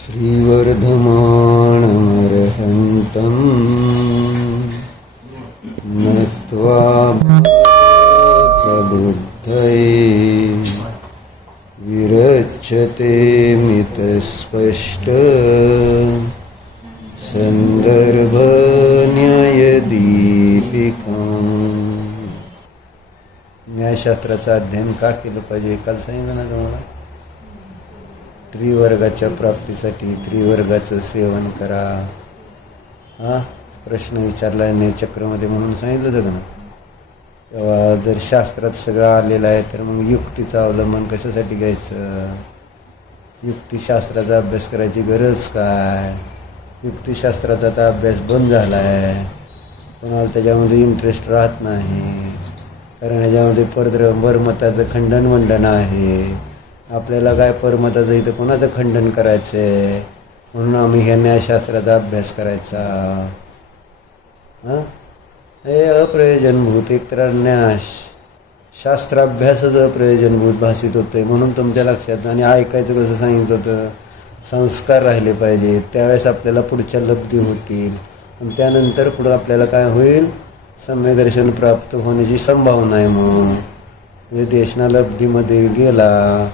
श्रीवर्धमानमर्हन्तं नत्वा प्रबुद्धये विरच्यते मितस्पष्ट संदर्भन्यायदीपिकाम्. न्यायशास्त्राचं अध्ययन का केलं पाहिजे काल सांगितलं ना तुम्हाला. त्रिवर्गाच्या प्राप्तीसाठी त्रिवर्गाचं सेवन करा. प्रश्न विचारला न्यायचक्रमध्ये म्हणून सांगितलं होतं ना. तेव्हा जर शास्त्रात सगळं आलेलं आहे तर मग युक्तीचं अवलंबन कशासाठी घ्यायचं. युक्तिशास्त्राचा अभ्यास करायची गरज काय. युक्तिशास्त्राचा तर अभ्यास बंद झाला आहे. कोणाला त्याच्यामध्ये इंटरेस्ट राहत नाही, कारण ह्याच्यामध्ये परमताचं खंडन मंडन आहे. आपल्याला काय परमताचं इथं कोणाचं खंडन करायचं आहे, म्हणून आम्ही ह्या न्यायशास्त्राचा अभ्यास करायचा. हे अप्रयोजनभूत एकतर न्यास शास्त्राभ्यासच अप्रयोजनभूत भासित होते. म्हणून तुमच्या लक्षात. आणि ऐकायचं कसं सांगितलं होतं, संस्कार राहिले पाहिजे, त्यावेळेस आपल्याला पुढच्या लब्धी होतील. आणि त्यानंतर पुढं आपल्याला काय होईल, सम्यदर्शन प्राप्त होण्याची संभावना आहे. मग म्हणजे देशना लब्धीमध्ये गेला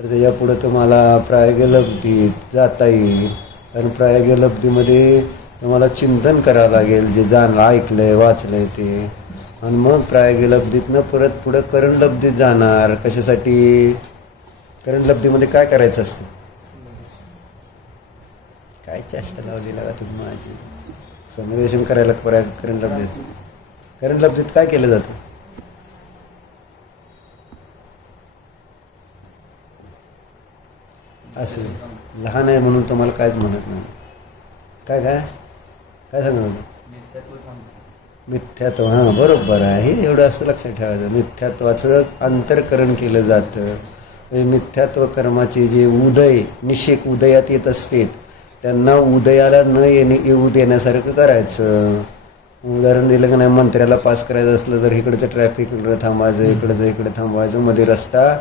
तर त्याच्या पुढं तुम्हाला प्रायोगिक लब्धीत जाता येईल. कारण प्रायोगिक लब्धीमध्ये तुम्हाला चिंतन करावं लागेल, जे ऐकलं आहे वाचलं आहे ते. आणि मग प्रायोगिक लब्धीतनं परत पुढं करण लब्धीत जाणार. कशासाठी. करण लब्धीमध्ये काय करायचं असतं. काय चेष्टा लावली लागा तुम्ही माझी. सम्यदर्शन करायला करण लब्धीत. करण लब्धीत काय केलं जातं. असं लहान आहे म्हणून तुम्हाला कायच म्हणत नाही. काय काय काय सांगत होतं. मिथ्यात्व. हां बरोबर आहे. एवढं असं लक्षात ठेवायचं. मिथ्यात्वाचं अंतर्करण केलं जातं. मिथ्यात्व कर्माचे जे उदय निषेक उदयात येत असते त्यांना उदयाला न येऊ देण्यासारखं करायचं. उदाहरण दिलं का नाही, मंत्र्याला पास करायचं असलं तर इकडचं ट्रॅफिक इकडं थांबायचं, इकडे थांबायचं, मध्ये रस्ता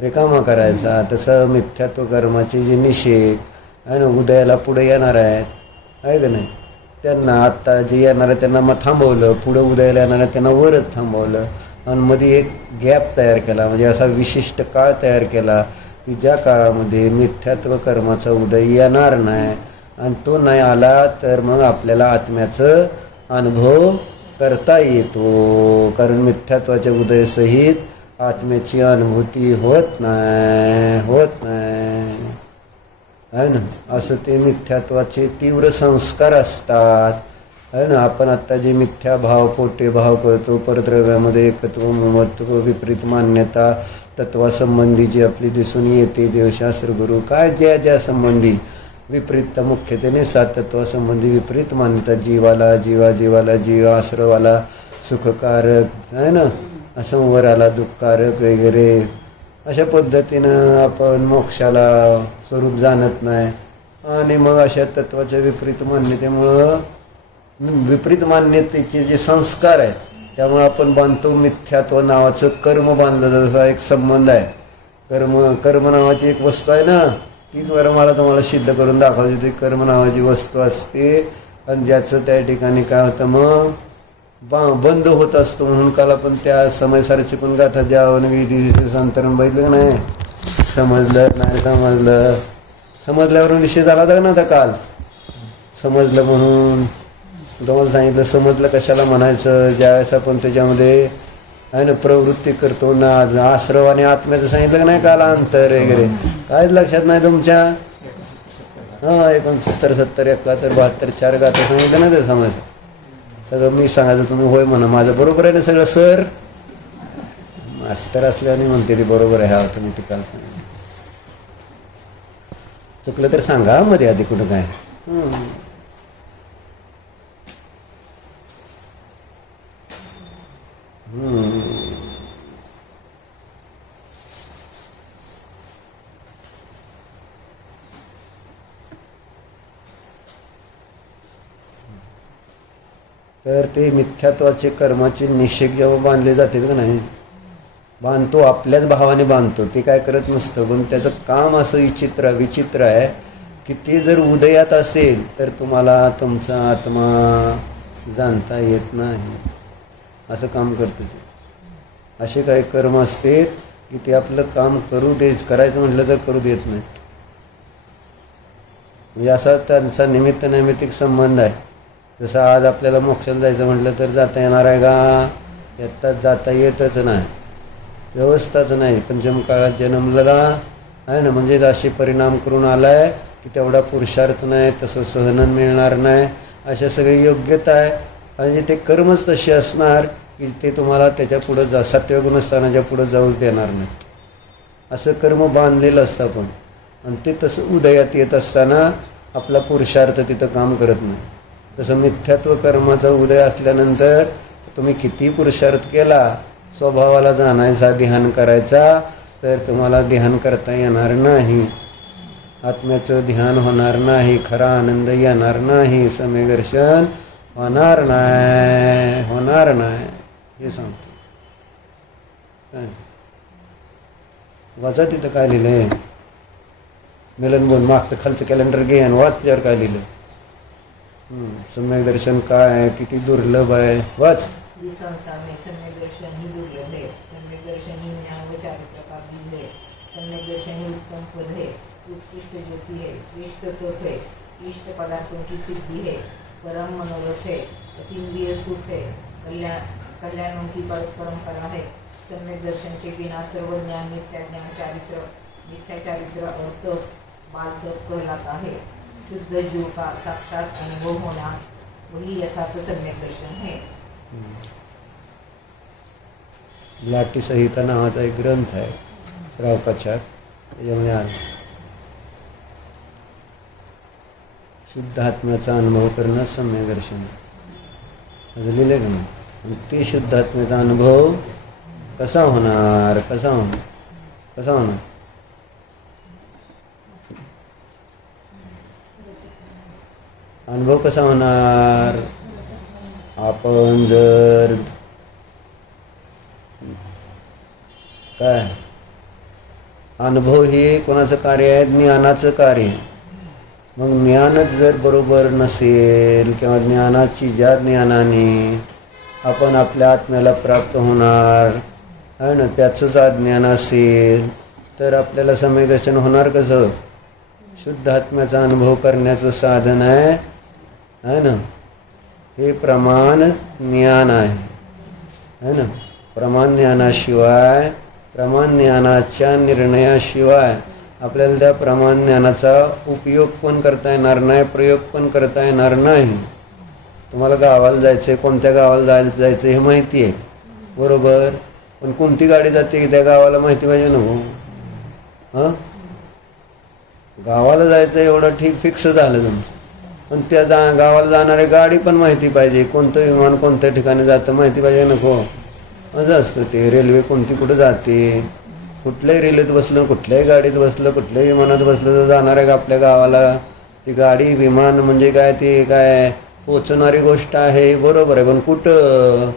रिकामा करायचा. तसं मिथ्यात्व कर्माचे जे निषेध आहे ना, उदयाला पुढे येणार आहेत आहे का नाही, त्यांना आत्ता जे येणार आहे त्यांना मग थांबवलं, पुढं उदयाला येणार आहे त्यांना वरच थांबवलं. आणि मध्ये एक गॅप तयार केला, म्हणजे असा विशिष्ट काळ तयार केला की ज्या काळामध्ये मिथ्यात्व कर्माचा उदय येणार नाही. आणि तो नाही आला तर मग आपल्याला आत्म्याचं अनुभव करता येतो. कारण मिथ्यात्वाच्या उदयसहित आत्म्याची अनुभूती होत नाही आहे ना. असं ते मिथ्यात्वाचे तीव्र संस्कार असतात आहे ना. आपण आत्ता जे मिथ्या भाव पोटे भाव करतो, परद्रव्यामध्ये एकत्व ममत्व विपरीत मान्यता तत्वासंबंधी जी आपली दिसून येते, देवशास्त्र गुरु काय ज्या संबंधी विपरीत, मुख्यतेने सात तत्वासंबंधी विपरीत मान्यता, जीवाला जीव, आश्रवाला सुखकारक आहे ना, असंवराला दुःखकारक वगैरे. अशा पद्धतीनं आपण मोक्षाला स्वरूप जाणत नाही. आणि मग अशा तत्वाच्या विपरीत मान्यतेमुळं विपरीत मान्यतेचे जे संस्कार आहेत त्यामुळे आपण बांधतो मिथ्यात्व नावाचं कर्म बांधलं. जसा एक संबंध आहे. कर्म नावाची एक वस्तू आहे ना, तीच मला तुम्हाला सिद्ध करून दाखवायची. ती कर्म नावाची वस्तू असते आणि ज्याचं त्या ठिकाणी काय होतं मग बंद होत असतो. म्हणून काल आपण त्या समयसारची पण गाथा ज्यावन विधी संतरण बघितलं नाही. समजलं नाही समजल्यावरून विषय झाला होता ना. आता काल समजलं म्हणून तुम्हाला सांगितलं. समजलं कशाला म्हणायचं, ज्यावेळेस आपण त्याच्यामध्ये आहे ना प्रवृत्ती करतो ना. आश्रव आणि आत्म्याचं सांगितलं का नाही काल, अंतर वगैरे काहीच लक्षात नाही तुमच्या. 69, 70, 71, 72 4 गाथा सांगितलं ना. ते समज सगळं मी सांगायचं, तुम्ही होय म्हणा. माझं बरोबर आहे ना सगळं. सर मास्तर असल्याने म्हणते ती बरोबर आहे. हा तुम्ही ते काल सांगा. चुकलं तर सांगा मध्ये आधी कुठं काय. तर ते मिथ्यात्वाचे कर्माचे निषेध जेव्हा बांधले जातील का नाही, बांधतो आपल्याच भावाने बांधतो. ते काय करत नसतं, पण त्याचं काम असं विचित्र आहे. किती जर उदयात असेल तर तुम्हाला तुमचा आत्मा जाणता येत नाही. असं काम करतं ते. असे काही कर्म असते की ते आपलं काम करायचं म्हटलं तर करू देत नाहीत. म्हणजे असा त्यांचा निमित्त नैमित्तिक संबंध आहे. जसं आज आपल्याला मोक्षाला जायचं म्हटलं तर जाता येणार आहे का? येतात जाता येतच नाही, व्यवस्थाच नाही. पंचम काळात जन्मलेला आहे ना, म्हणजे असे परिणाम करून आलाय की तेवढा पुरुषार्थ नाही, तसं सहनन मिळणार नाही, अशा सगळी योग्यता आहे. म्हणजे ते कर्मच तसे असणार की ते तुम्हाला त्याच्या पुढं सत्व गुणस्थानाच्या पुढं जाऊच देणार नाहीत. असं कर्म बांधलेलं असतं पण, आणि ते तसं उदयात येत असताना आपला पुरुषार्थ तिथं काम करत नाही. तसं मिथ्यात्व कर्माचा उदय असल्यानंतर तुम्ही किती पुरुषार्थ केला, स्वभावाला जाणायचा, ध्यान करायचा, तर तुम्हाला ध्यान करता येणार नाही. आत्म्याचं ध्यान होणार नाही, खरा आनंद येणार नाही, सम्यदर्शन होणार नाही हे सांगतो. वाचा तिथं काय लिहिलंय. मिलन बोल मागचं खालचं कॅलेंडर घे आणि वाच त्यावर काय लिहिलं. सम्यक दर्शन काय आहे, किती दुर्लभ आहे, वाच. संसार में सम्यक दर्शन ही दुर्लभ है. सम्यक दर्शन ही ज्ञान व चारित्र का बीज है. सम्यक दर्शन ही उत्तम पद है, उत्कृष्ट ज्योति है, श्रेष्ठ तप है, इष्ट पदार्थों की सिद्धि है, परम मनोरथ है, अतीन्द्रिय सुख है, कल्याणों की परंपरा है. सम्यक दर्शन के बिना सर्व ज्ञान मिथ्या चारित्र और तप बाल तप कहलाता है. शुद्ध जीव का साक्षात अनुभव होना वही यथार्थ सम्यक दर्शन है. लाटी संहिता नावाचा एक ग्रंथ आहे श्रावकाचार, त्याच्यामध्ये आलं शुद्ध आत्म्याचा अनुभव करणं सम्यक दर्शन असं लिहिलं का नाही. आणि ते शुद्ध आत्म्याचा अनुभव कसा होणार, कसा होणार. अनुभव कसा होणार. आपण जर काय अनुभव हे कोणाचं कार्य आहे, ज्ञानाचं कार्य. मग ज्ञानच जर बरोबर नसेल किंवा ज्या ज्ञानाने आपण आपल्या आत्म्याला प्राप्त होणार आहे ना, त्याचंच अज्ञान असेल तर आपल्याला सम्यक दर्शन होणार कसं. शुद्ध आत्म्याचा अनुभव करण्याचं साधन आहे ना, हे प्रमाण ज्ञान आहे ना. प्रमाण ज्ञानाच्या निर्णयाशिवाय आपल्याला त्या प्रमाण ज्ञानाचा उपयोग पण करता येणार नाही, प्रयोग पण करता येणार नाही. तुम्हाला गावाला जायचं आहे, कोणत्या गावाला जायचं हे माहिती आहे बरोबर, पण कोणती गाडी जाते की त्या गावाला माहिती पाहिजे ना. गावाला जायचं एवढं ठीक फिक्स झालं तुमचं, पण त्या गावाला जाणारी गाडी पण माहिती पाहिजे, कोणतं विमान कोणत्या ठिकाणी जातं माहिती पाहिजे नको. असं असतं ते. रेल्वे कोणती कुठं जाते, कुठल्याही रेल्वेत बसलं, कुठल्याही गाडीत बसलं, कुठल्याही विमानात बसलं तर जाणार आहे का आपल्या गावाला. ती गाडी विमान म्हणजे काय, ते काय पोचणारी गोष्ट आहे बरोबर आहे, पण कुठं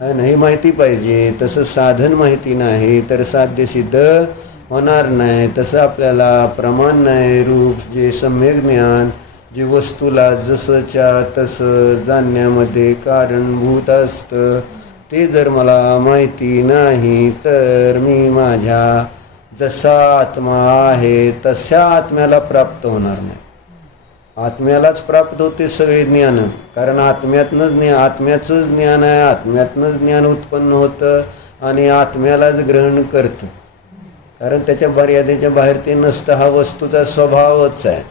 आहे ना हे माहिती पाहिजे. तसं साधन माहिती नाही तर साध्य सिद्ध होणार नाही. तसं आपल्याला प्रमाण नाही रूप जे सम्यक ज्ञान, जे वस्तूला जसंच्या तसं जाणण्यामध्ये कारणभूत असतं, ते जर मला माहिती नाही तर मी माझ्या जसा आत्मा आहे तशा आत्म्याला प्राप्त होणार नाही. आत्म्यालाच प्राप्त होते सगळे ज्ञान, कारण आत्म्याचंच ज्ञान आहे, आत्म्यातनंच ज्ञान उत्पन्न होतं आणि आत्म्यालाच ग्रहण करतं. कारण त्याच्या मर्यादेच्या बाहेर ते नसतं, हा वस्तूचा स्वभावच आहे.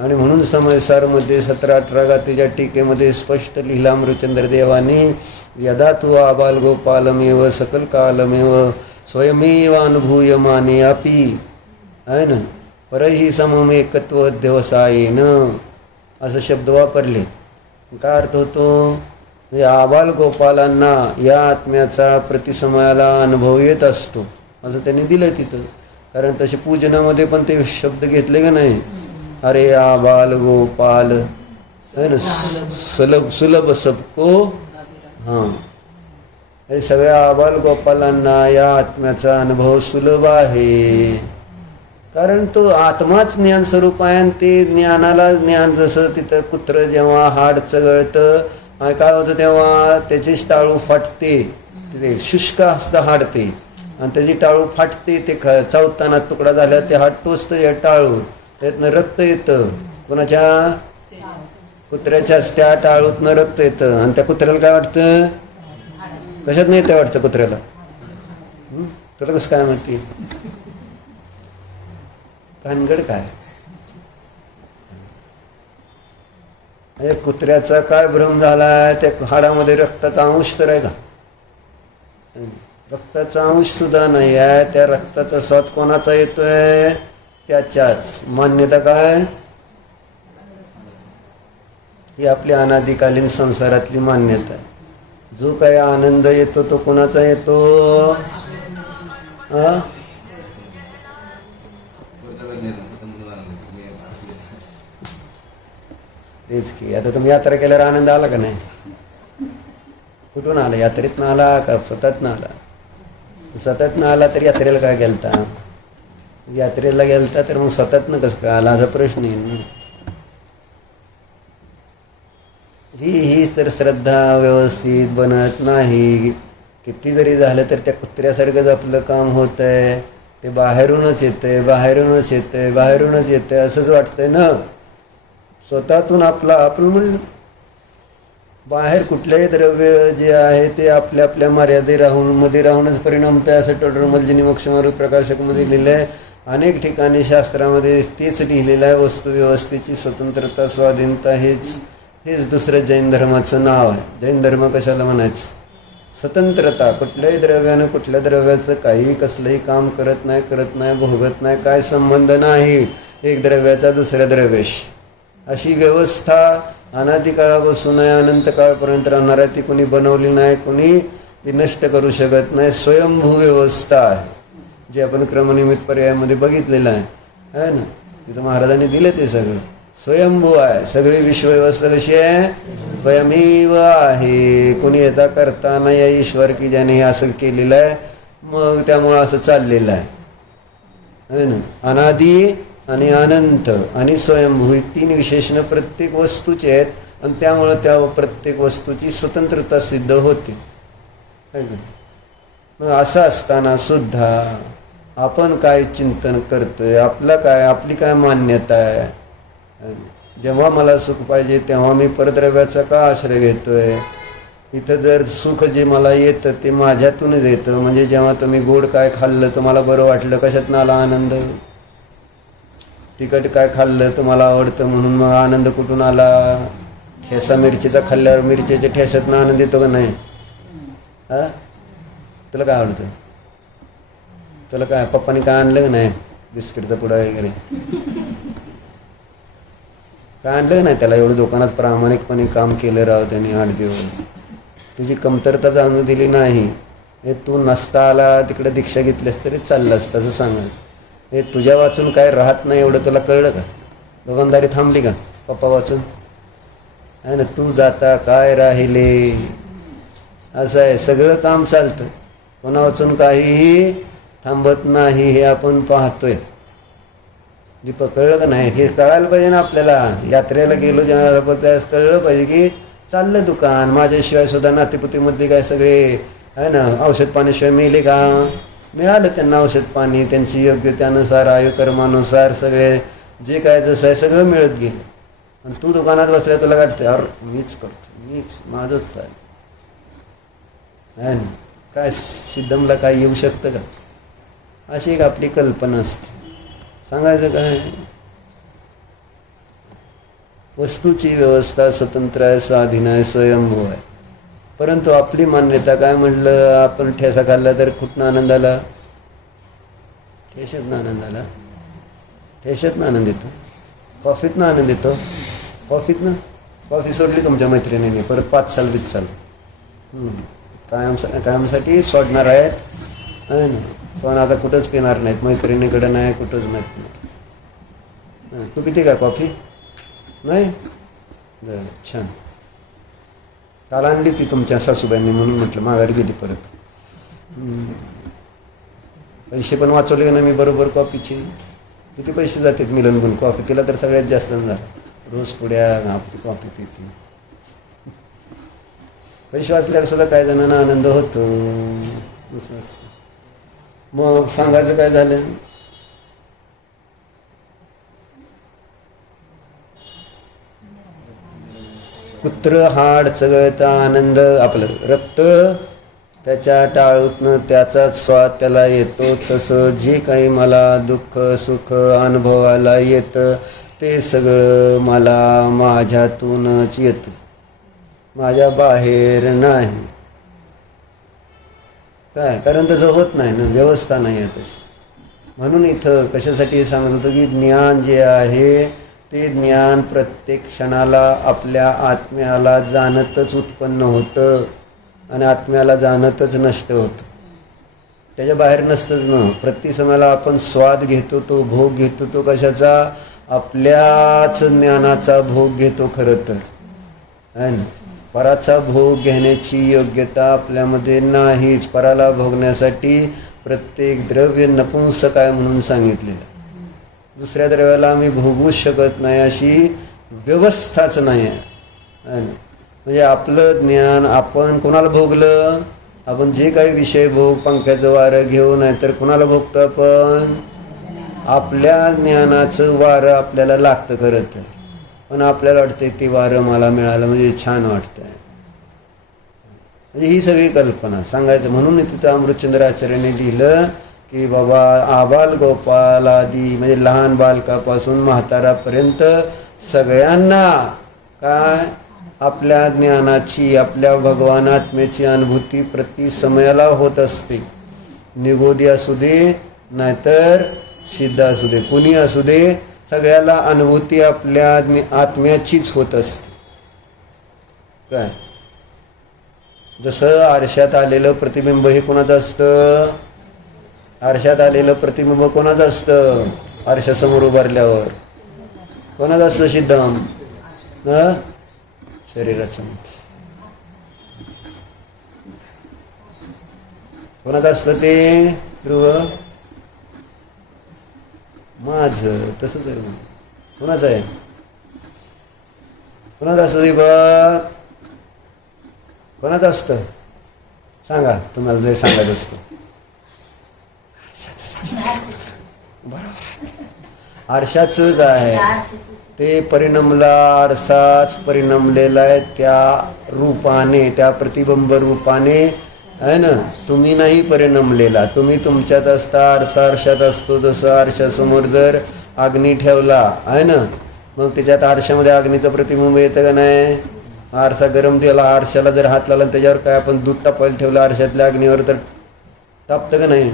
आणि म्हणून समयसारमध्ये 17-18 गातेच्या टीकेमध्ये स्पष्ट लिहिला अमृतचंद्र देवाने, यदा तू आबाल गोपालमेव सकल कालमेव स्वयमेव अनुभूय माने अपि आहे ना परही सममेकत्व अध्यवसायेन असं शब्द वापरले. काय अर्थ होतो. आबाल गोपालांना या आत्म्याचा प्रतिसमयाला अनुभव येत असतो असं त्यांनी दिलं तिथं. कारण तसे पूजनामध्ये पण ते शब्द घेतले का नाही. अरे आबाल गोपाल है ना, सुलभ सबको. हां, हे सगळ्या आबाल गोपालांना या आत्म्याचा अनुभव सुलभ आहे. कारण तो आत्माच ज्ञान स्वरूप आहे आणि ते ज्ञानाला ज्ञान जसं तिथं कुत्र जेव्हा हाड चघळतं आणि काय होतं तेव्हा त्याची टाळू फाटते, ते शुष्क असतं हाड ते, आणि त्याची टाळू फाटते, ते चावताना तुकडा झाल्या ते हाड टोचतं या टाळू, त्यातनं रक्त येतं, कोणाच्या कुत्र्याच्याच त्या टाळूतनं रक्त येतं, आणि त्या कुत्र्याला काय वाटतं, कशात नाही ते वाटतं कुत्र्याला, तुला कसं काय माहिती भानगड काय, कुत्र्याचा काय भ्रम झालाय, त्या हाडामध्ये रक्ताचा अंश तर आहे का, रक्ताचा अंश सुद्धा नाही आहे, त्या रक्ताचा स्वाद कोणाचा येतोय, त्याच्याच मान्यता काय, ही आपली अनादिकालीन संसारातली मान्यता आहे. जो काही आनंद येतो तो कोणाचा येतो, तेच की. आता तुम्ही यात्रा केल्यावर आनंद आला का नाही, कुठून आला, यात्रेतनं आला का सततनं आला, सततनं आला तर यात्रेला काय गेलता, यात्रेला गेलता तर मग सततनं कसं काय आला असा प्रश्न येईल ना. ही तर श्रद्धा व्यवस्थित बनत नाही. किती जरी झालं तर त्या कुत्र्यासारखंच आपलं काम होत आहे, ते बाहेरूनच येतंय बाहेरूनच येतंय बाहेरूनच येतंय असंच वाटतंय ना. स्वतःतून आपण म्हणलं बाहेर कुठल्याही द्रव्य जे आहे ते आपल्या आपल्या मध्ये राहूनच परिणामत आहे, असं टोडरमलजींनी मोक्षमार्ग प्रकाशकमध्ये लिहिलं आहे. अनेक ठिकाणी शास्त्रामध्ये तेच लिहिलेलं आहे. वस्तुव्यवस्थेची स्वतंत्रता स्वाधीनता हेच दुसरं जैन धर्माचं नाव आहे. जैन धर्म कशाला म्हणायचं, स्वतंत्रता. कुठल्याही द्रव्यानं कुठल्या द्रव्याचं काही कसलंही काम करत नाही भोगत नाही, काय संबंध नाही एक द्रव्याचा दुसऱ्या द्रव्याशी. अशी व्यवस्था अनादिकाळापासून आहे, अनंत काळपर्यंत राहणार आहे. ती कोणी बनवली नाही, कोणी ती नष्ट करू शकत नाही. स्वयंभू व्यवस्था आहे, जे आपण क्रमनिमित्त पर्यायामध्ये बघितलेलं आहे ना. तिथं महाराजांनी दिलं ते सगळं स्वयंभू आहे. सगळी विश्वव्यवस्था कशी आहे, स्वयमेव आहे. कोणी याचा करता नाही या ईश्वर की ज्याने असं केलेलं आहे, मग त्यामुळं असं चाललेलं आहे ना. अनादी आणि अनंत आणि स्वयंभू ही तीन विशेषणं प्रत्येक वस्तूचे आहेत, आणि त्यामुळं त्या प्रत्येक वस्तूची स्वतंत्रता सिद्ध होते. मग असं असताना सुद्धा आपण काय चिंतन करतोय, आपली काय मान्यता आहे. जेव्हा मला सुख पाहिजे तेव्हा मी परद्रव्याचा का आश्रय घेतोय. इथं जर सुख जे मला येतं ते माझ्यातूनच येतं. म्हणजे जेव्हा तुम्ही गोड काय खाल्लं तुम्हाला बरं वाटलं, कशातनं आला आनंद. तिखट काय खाल्लं तुम्हाला आवडतं म्हणून मग आनंद कुठून आला. ठेसा मिरचीचा खाल्ल्यावर मिरचीच्या ठेस्यातनं आनंद येतो का नाही. तुला काय आवडतं, तुला काय पप्पाने काय आणलं का नाही, बिस्किटचा पुडा वगैरे काय आणलं का नाही. त्याला एवढं दुकानात प्रामाणिकपणे काम केलं राव त्यांनी 8 दिवस. तुझी कमतरता जाणून दिली नाही. हे तू नसता आला तिकडे दीक्षा घेतलीस तरी चाललंस तसं सांगायचं. हे तुझ्या वाचून काय राहत नाही एवढं तुला कळलं का. दुकानदारी थांबली का पप्पा वाचून, आहे ना. तू जाता काय राहिले, असं आहे. सगळं काम चालतं, कोणा वाचून काहीही थांबत नाही. हे आपण पाहतोय. दीपक कळलं का नाही, हे कळायला पाहिजे ना आपल्याला. यात्रेला गेलो जेव्हा त्यास कळलं पाहिजे की चाललं दुकान. माझ्याशिवाय सुद्धा नातेपुतीमध्ये काय सगळे आहे ना औषध पाण्याशिवाय मेले का, मिळालं त्यांना औषध पाणी. त्यांची योग्य त्यानुसार आयुकर्मानुसार सगळे जे काय जसं आहे सगळं मिळत गेलं. आणि तू दुकानात बसल्या तुला वाटतं अरे मीच करतो, मीच माझंच चालेल आहे ना. काय सिद्धमला काय येऊ शकतं का, अशी एक आपली कल्पना असते. सांगायचं काय, वस्तूची व्यवस्था स्वतंत्र आहे, स्वाधीन आहे, स्वयंभू आहे. परंतु आपली मान्यता काय म्हटलं, आपण ठेसा खाल्ला तर कुठनं आनंद आला, ठेशातनं आनंद आला. ठेशातनं आनंद येतो, कॉफीतनं आनंद येतो. कॉफी सोडली तुमच्या मैत्रिणीने परत 5 साल 20 साल कायमसाठी सोडणार आहेत आहे ना. पण आता कुठंच पिणार नाहीत, मैत्रिणीकडे नाही, कुठंच नाही. तू पिते का कॉफी, नाही. छान. काल आणली ती तुमच्या सासूबाईंनी म्हणून म्हटलं माघारी गेली परत. पैसे पण वाचवले ना मी बरोबर कॉफीची. किती पैसे जातात मिलन पण कॉफी तिला तर सगळ्यात जास्त झालं. रोज पुड्या आपली कॉफी पिते. पैसे वाचल्यावर सुद्धा काही जणांना आनंद होतो. असं असतं. मग सांगायचं काय झालं, कुत्र हाड चघळता आनंद, आपलं रक्त त्याच्या टाळूतनं त्याचा स्वाद त्याला येतो. तसं जे काही मला दुःख सुख अनुभवायला येतं ते सगळं मला माझ्यातूनच येतं, माझ्या बाहेर नाही. काय कारण तसं होत नाही ना, व्यवस्था नाही आहे तशी. म्हणून इथं कशासाठी सांगत होतं की ज्ञान जे आहे ते ज्ञान प्रत्येक क्षणाला आपल्या आत्म्याला जाणतच उत्पन्न होतं आणि आत्म्याला जाणतच नष्ट होतं. त्याच्या बाहेर नसतंच ना. प्रति समयाला आपण स्वाद घेतो, तो भोग घेतो. तो कशाचा, आपल्याच ज्ञानाचा भोग घेतो खरं तर, है ना. पराचा भोग घेण्याची योग्यता आपल्यामध्ये नाहीच. पराला भोगण्यासाठी प्रत्येक द्रव्य नपुंसक आहे म्हणून सांगितलेलं. दुसऱ्या द्रव्याला आम्ही भोगूच शकत नाही अशी व्यवस्थाच नाही आहे. म्हणजे आपलं ज्ञान आपण कोणाला भोगलं, आपण जे काही विषय भोग पंख्याचं वारं घेऊ, नाही तर कोणाला भोगतो आपण, आपल्या ज्ञानाचं वारं आपल्याला लागतं खरं तर. पण आपल्याला वाटते ते वारं मला मिळालं म्हणजे छान वाटतंय. म्हणजे ही सगळी कल्पना सांगायचं. म्हणून तिथं अमृतचंद्र आचार्यांनी लिहिलं की बाबा आबाल गोपाल आदी, म्हणजे लहान बालकापासून म्हातारापर्यंत सगळ्यांना काय आपल्या ज्ञानाची, आपल्या भगवान आत्म्याची अनुभूती प्रति समयाला होत असते. निगोदी असू दे नाहीतर सिद्ध असू दे, कुणी असू दे, सगळ्याला अनुभूती आपल्या आत्म्याचीच होत असते. काय जसं आरशात आलेलं प्रतिबिंब हे कोणाचं असतं, आरशात आलेलं प्रतिबिंब कोणाचं असतं, आरशासमोर उभारल्यावर कोणाचं असतं, सिद्धम शरीराचं. कोणाचं असतं ते, ध्रुव माझं. तसं तर कोणाचं आहे, कोणाचं असतं दीपक, कोणाचं असतं सांगा, तुम्हाला जे सांगायचं असतं. बरोबर, आरशाचंच आहे ते. परिणमला आरसाच परिणमलेला आहे त्या रूपाने, त्या प्रतिबिंब रूपाने, आहे ना. तुम्ही नाही परिणमलेला, तुम्ही तुमच्यात असता, आरसा आरशात असतो. जसं आरशासमोर जर अग्नी ठेवला आहे ना, मग त्याच्यात आरशामध्ये अग्नीचं प्रतिबिंब येतं का नाही. आरसा गरम ठेवला, आरशाला जर हात लावला त्याच्यावर काय आपण दूध तापायला ठेवलं आरशातल्या अग्नीवर, तर तापतं का नाही,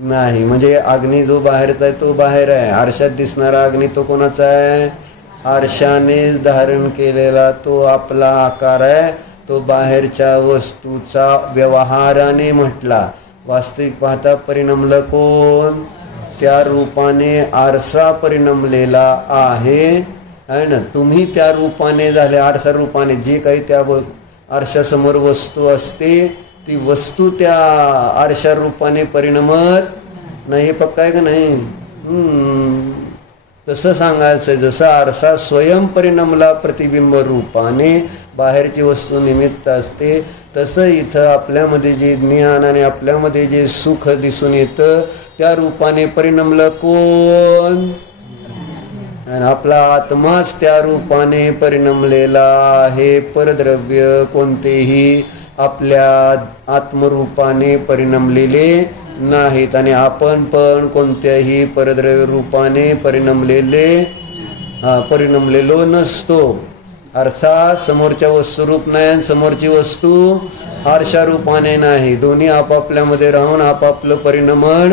नाही. म्हणजे अग्नी जो बाहेरचा आहे तो बाहेर आहे. आरशात दिसणारा अग्नी तो कोणाचा आहे, आरशाने धारण केलेला तो आपला आकार आहे. तो बाहेरच्या वस्तूचा व्यवहाराने म्हटला. वास्तविक पाहता परिणमलं कोण, त्या रूपाने आरसा परिणमलेला आहे ना. तुम्ही त्या रूपाने झाले, आरसा रूपाने. जे काही त्या आरशासमोर वस्तू असते ती वस्तू त्या आरशा रूपाने परिणमत नाही. हे पक्का आहे का नाही. तसं सांगायचं. जसं आरसा स्वयं परिणमला प्रतिबिंब रूपाने, बाहेरची वस्तू निमित्त असते, तसं इथं आपल्यामध्ये जे ज्ञान आणि आपल्यामध्ये जे सुख दिसून येतं त्या रूपाने परिणमलं कोण, आणि आपला आत्माच त्या रूपाने परिणमलेला आहे. परद्रव्य कोणतेही आपल्या आत्मरूपाने परिणमलेले नाहीत आणि आपण पण कोणत्याही परद्रव्य रूपाने परिणमलेलो नसतो. अर्थात समोरच्या वस्तुरूप नाही, समोरची वस्तू आरशा रूपाने नाही. दोन्ही आपापल्यामध्ये राहून आपापलं परिणमन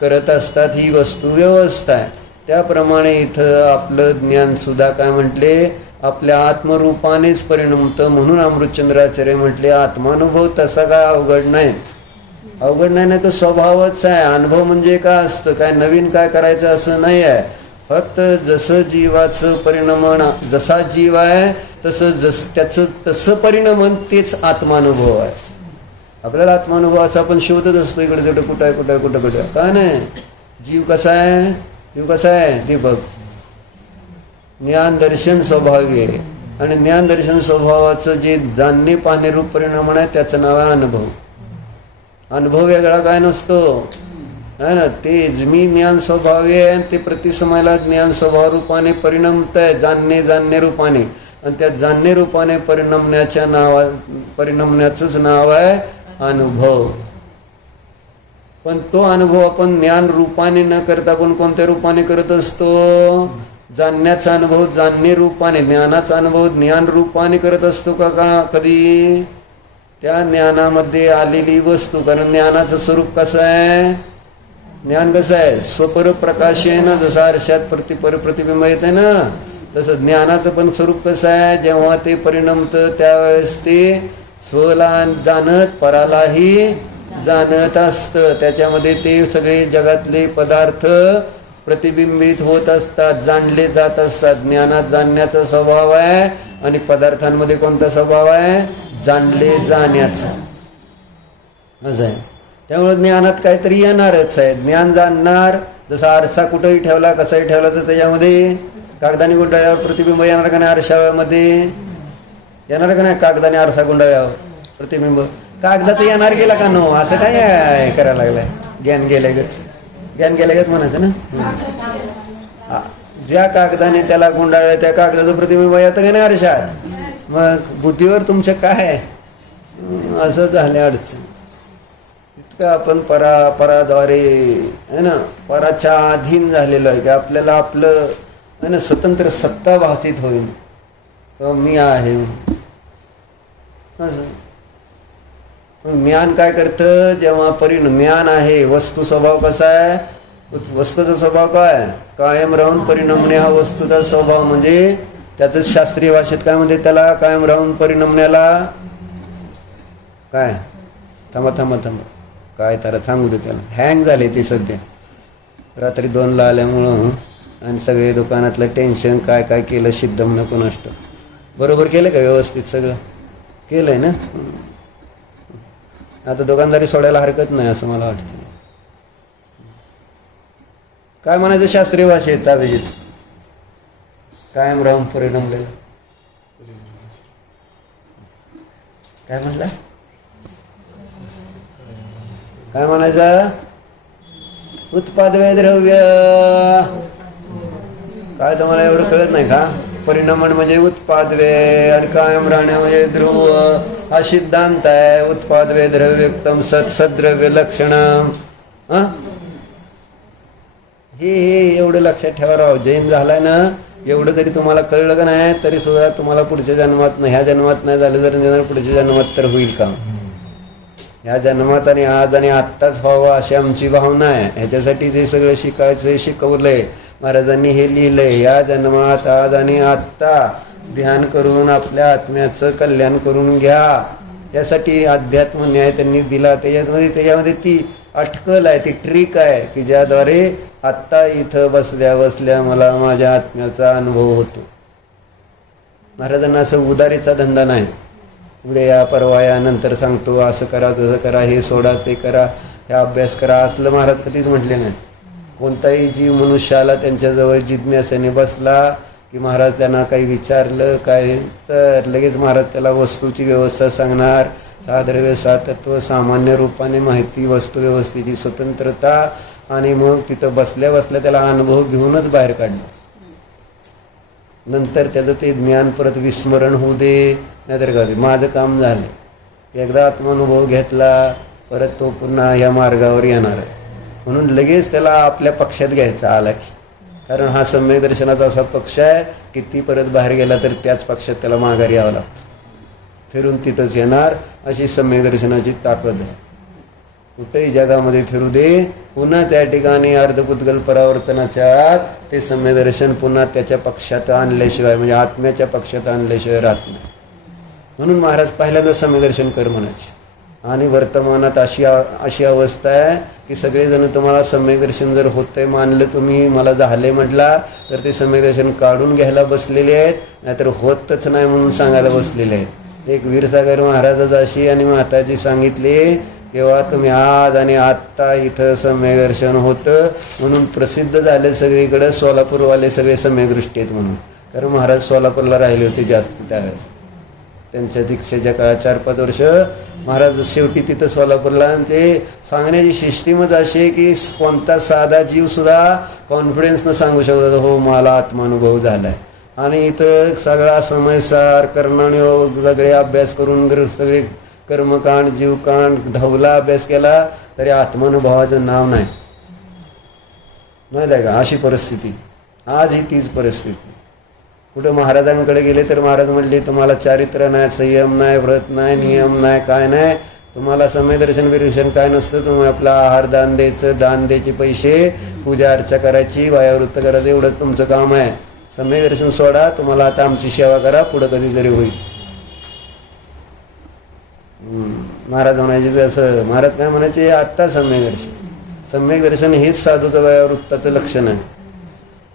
करत असतात. ही वस्तू व्यवस्था आहे. त्याप्रमाणे इथं आपलं ज्ञान सुद्धा काय म्हटले, आपल्या आत्मरूपानेच परिणमतं. म्हणून अमृतचंद्राचार्य म्हटले आत्मानुभव तसा काय अवघड नाही. अवघड नाही, तो स्वभावच आहे. अनुभव म्हणजे काय असतं, काय नवीन काय करायचं असं नाही आहे. फक्त जसं जीवाचं परिणमन, जसा जीव आहे तसं त्याचं तसं परिणमन तेच आत्मानुभव आहे. आपल्याला आत्मानुभव असा आपण शोधत असतो इकडे तिकडे, कुठं आहे कुठं आहे कुठं कुठं, काय नाही. जीव कसा आहे, जीव कसा आहे दीपक, ज्ञान दर्शन स्वभावी आहे. आणि ज्ञान दर्शन स्वभावाचं जे जाणणे पाहणे रूप परिणाम आहे त्याचं नाव आहे अनुभव. अनुभव वेगळा काय नसतो है ना. ते मी ज्ञान स्वभावी आहे ते प्रतिसमयाला ज्ञान स्वभाव रूपाने परिणमत आहे, जाणणे रूपाने. आणि त्या जाणणे रूपाने परिणमण्याचंच नाव आहे अनुभव. पण तो अनुभव आपण ज्ञान रूपाने न करता आपण कोणत्या रूपाने करत असतो? जाणण्याचा अनुभव जाणणे रूपाने, ज्ञानाचा अनुभव ज्ञान रूपाने करत असतो का कधी? त्या ज्ञानामध्ये आलेली वस्तू, कारण ज्ञानाचं स्वरूप कसं आहे? ज्ञान कसं आहे? स्वपर प्रकाशेन, जसं आरशात प्रतिबिंब येते ना, तसं ज्ञानाचं पण स्वरूप कसं आहे? जेव्हा ते परिणमतं त्यावेळेस ते स्वला जाणत परालाही जाणत असतं. त्याच्यामध्ये ते सगळे जगातले पदार्थ प्रतिबिंबित होत असतात, जाणले जात असतात. ज्ञानात जाणण्याचा स्वभाव आहे आणि पदार्थांमध्ये कोणता स्वभाव आहे? जाणले जाण्याचा. असं आहे. त्यामुळे ज्ञानात काहीतरी येणारच आहे. ज्ञान जाणणार, जसा आरसा कुठेही ठेवला कसाही ठेवला तर त्याच्यामध्ये कागदाने गुंडाळ्यावर प्रतिबिंब येणार का नाही? आरशामध्ये येणार का नाही? कागदाने आरसा गुंडाळ्यावर प्रतिबिंब कागदाचं येणार गेला का नो? असं काय करायला लागलंय? ज्ञान गेल्यागत म्हणायचं ना. ज्या कागदाने त्याला गुंडाळलं त्या कागदाचं प्रतिबिंब येतं का नाही आरशात? मग बुद्धीवर तुमच्या काय असं झालं अडचण. इतकं आपण पराद्वारे है ना, पराच्या अधीन झालेलो आहे की आपल्याला आपलं है ना स्वतंत्र सत्ता भासित होईल, मी आहे असं. ज्ञान काय करतं? जेव्हा ज्ञान आहे, वस्तू स्वभाव कसा आहे? वस्तूचा स्वभाव काय? कायम राहून परिणमणे हा वस्तूचा स्वभाव. म्हणजे त्याचं शास्त्रीय भाषेत काय म्हणते त्याला? कायम राहून परिणमण्याला काय? थांबा काय त्याला सांगू दे. त्याला हँग झाले ते सध्या रात्री 2ला आल्यामुळं, आणि सगळे दुकानातलं टेन्शन काय काय केलं सिद्धम नको नष्ट. बरोबर केलं का? व्यवस्थित सगळं केलंय ना. आता दुकानदारी सोडायला हरकत नाही असं मला वाटतं. काय म्हणायचं शास्त्रीय भाषेत अभिजित? कायम राहून परिणमलेला काय म्हणला? काय म्हणायचं? उत्पादवे द्रव्य. काय तुम्हाला एवढं कळत नाही का? परिणमन म्हणजे उत्पादवे आणि कायम राहणे म्हणजे ध्रुव. हा सिद्धांत आहे. उत्पादवे द्रव्यक्तम सद्द्रव्य लक्षणम. हे एवढं लक्षात ठेवा राव. जैन झालाय ना, एवढं जरी तुम्हाला कळलं का नाही तरी सुद्धा तुम्हाला पुढच्या जन्मात नाही, ह्या जन्मात नाही झालं जर पुढच्या जन्मात तर होईल का? ह्या जन्मात आणि आज आणि आत्ताच व्हावं अशी आमची भावना आहे. ह्याच्यासाठी जे सगळं शिकायचं शिकवलंय महाराजांनी, हे लिहिलंय. या जन्मात आज आणि आत्ता ध्यान करून आपल्या आत्म्याचं कल्याण करून घ्या. यासाठी अध्यात्म न्याय त्यांनी दिला. त्याच्यामध्ये ती अटकल आहे, ती ट्रिक आहे की ज्याद्वारे आत्ता इथं बसल्या मला माझ्या आत्म्याचा अनुभव होतो. महाराजांना असं उदारीचा धंदा नाही. उद्या या परवा या नंतर सांगतो, असं करा तसं करा, हे सोडा ते करा, हे अभ्यास करा, असलं महाराज कधीच म्हटले नाही. कोणताही जीव मनुष्याला त्यांच्याजवळ जिज्ञासेने बसला की महाराज त्यांना काही विचारलं काय तर लगेच महाराज त्याला वस्तूची व्यवस्था सांगणार. साद्रव्य सातत्व, सामान्य रूपाने माहिती, वस्तू व्यवस्थेची स्वतंत्रता, आणि मग तिथं बसल्या त्याला अनुभव घेऊनच बाहेर काढणार. नंतर त्याचं ते ज्ञान परत विस्मरण होऊ दे, नाहीतर का ते माझं काम झालं. एकदा आत्मानुभव घेतला परत तो पुन्हा या मार्गावर येणार आहे. म्हणून लगेच त्याला आपल्या पक्षात घ्यायचा आला की, कारण हा सम्यक दर्शनाचा असा पक्ष आहे की ती परत बाहेर गेला तर त्याच पक्षात त्याला माघारी यावं लागतं, फिरून तिथंच येणार. अशी सम्यक दर्शनाची ताकद आहे. कुठेही जगामध्ये फिरू दे, पुन्हा त्या ठिकाणी अर्धपुद्गल परावर्तनाच्या आत ते सम्यक दर्शन पुन्हा त्याच्या पक्षात आणल्याशिवाय, म्हणजे आत्म्याच्या पक्षात आणल्याशिवाय राहत नाही. म्हणून महाराज पहिल्यांदा सम्यक दर्शन कर म्हणायचे. आणि वर्तमानात अशी अवस्था आहे की सगळेजण तुम्हाला सम्यक दर्शन जर होतंय मानलं, तुम्ही मला झाले म्हटला तर ते सम्यक दर्शन काढून घ्यायला बसलेले आहेत, नाहीतर होतच नाही म्हणून सांगायला बसलेले आहेत. एक वीरसागर महाराजाची अशी आणि माताची सांगितली तेव्हा तुम्ही आज आणि आत्ता इथं सम्यदर्शन होतं म्हणून प्रसिद्ध झाले सगळीकडे सोलापूरवाले सगळे सम्यदृष्टी आहेत म्हणून. कारण महाराज सोलापूरला राहिले होते जास्त त्यावेळेस, त्यांच्या दीक्षेच्या काळात 4-5 वर्ष महाराज शेवटी तिथं सोलापूरला. आणि ते सांगण्याची सिस्टीमच अशी आहे की कोणता साधा जीव सुद्धा कॉन्फिडन्सनं सांगू शकतो हो मला आत्मानुभव झालाय. आणि इथं सगळा समयसार कर्मयोग सगळे अभ्यास करून सगळे कर्मकांड जीवकांड धवला अभ्यास केला तरी आत्मानुभवाचं नाव नाही. माहिती आहे का अशी परिस्थिती आज ही तीच परिस्थिती. कुठं महाराजांकडे गेले तर महाराज म्हणले तुम्हाला चारित्र्य नाही, संयम नाही, व्रत नाही, नियम नाही, काय नाही, तुम्हाला सम्यदर्शन विदर्शन काय नसतं. तुम्ही आपला आहार दान द्यायचं, दान द्यायचे पैसे, पूजा अर्चा करायची, वायावृत्त करायचं, एवढंच तुमचं काम आहे. सम्यदर्शन सोडा, तुम्हाला आता आमची सेवा करा, पुढं कधीतरी होईल. महाराज म्हणायचे असं, महाराज काय म्हणायचे आत्ता सम्यक दर्शन हेच साधूचं वयावृत्ताचं लक्षण आहे.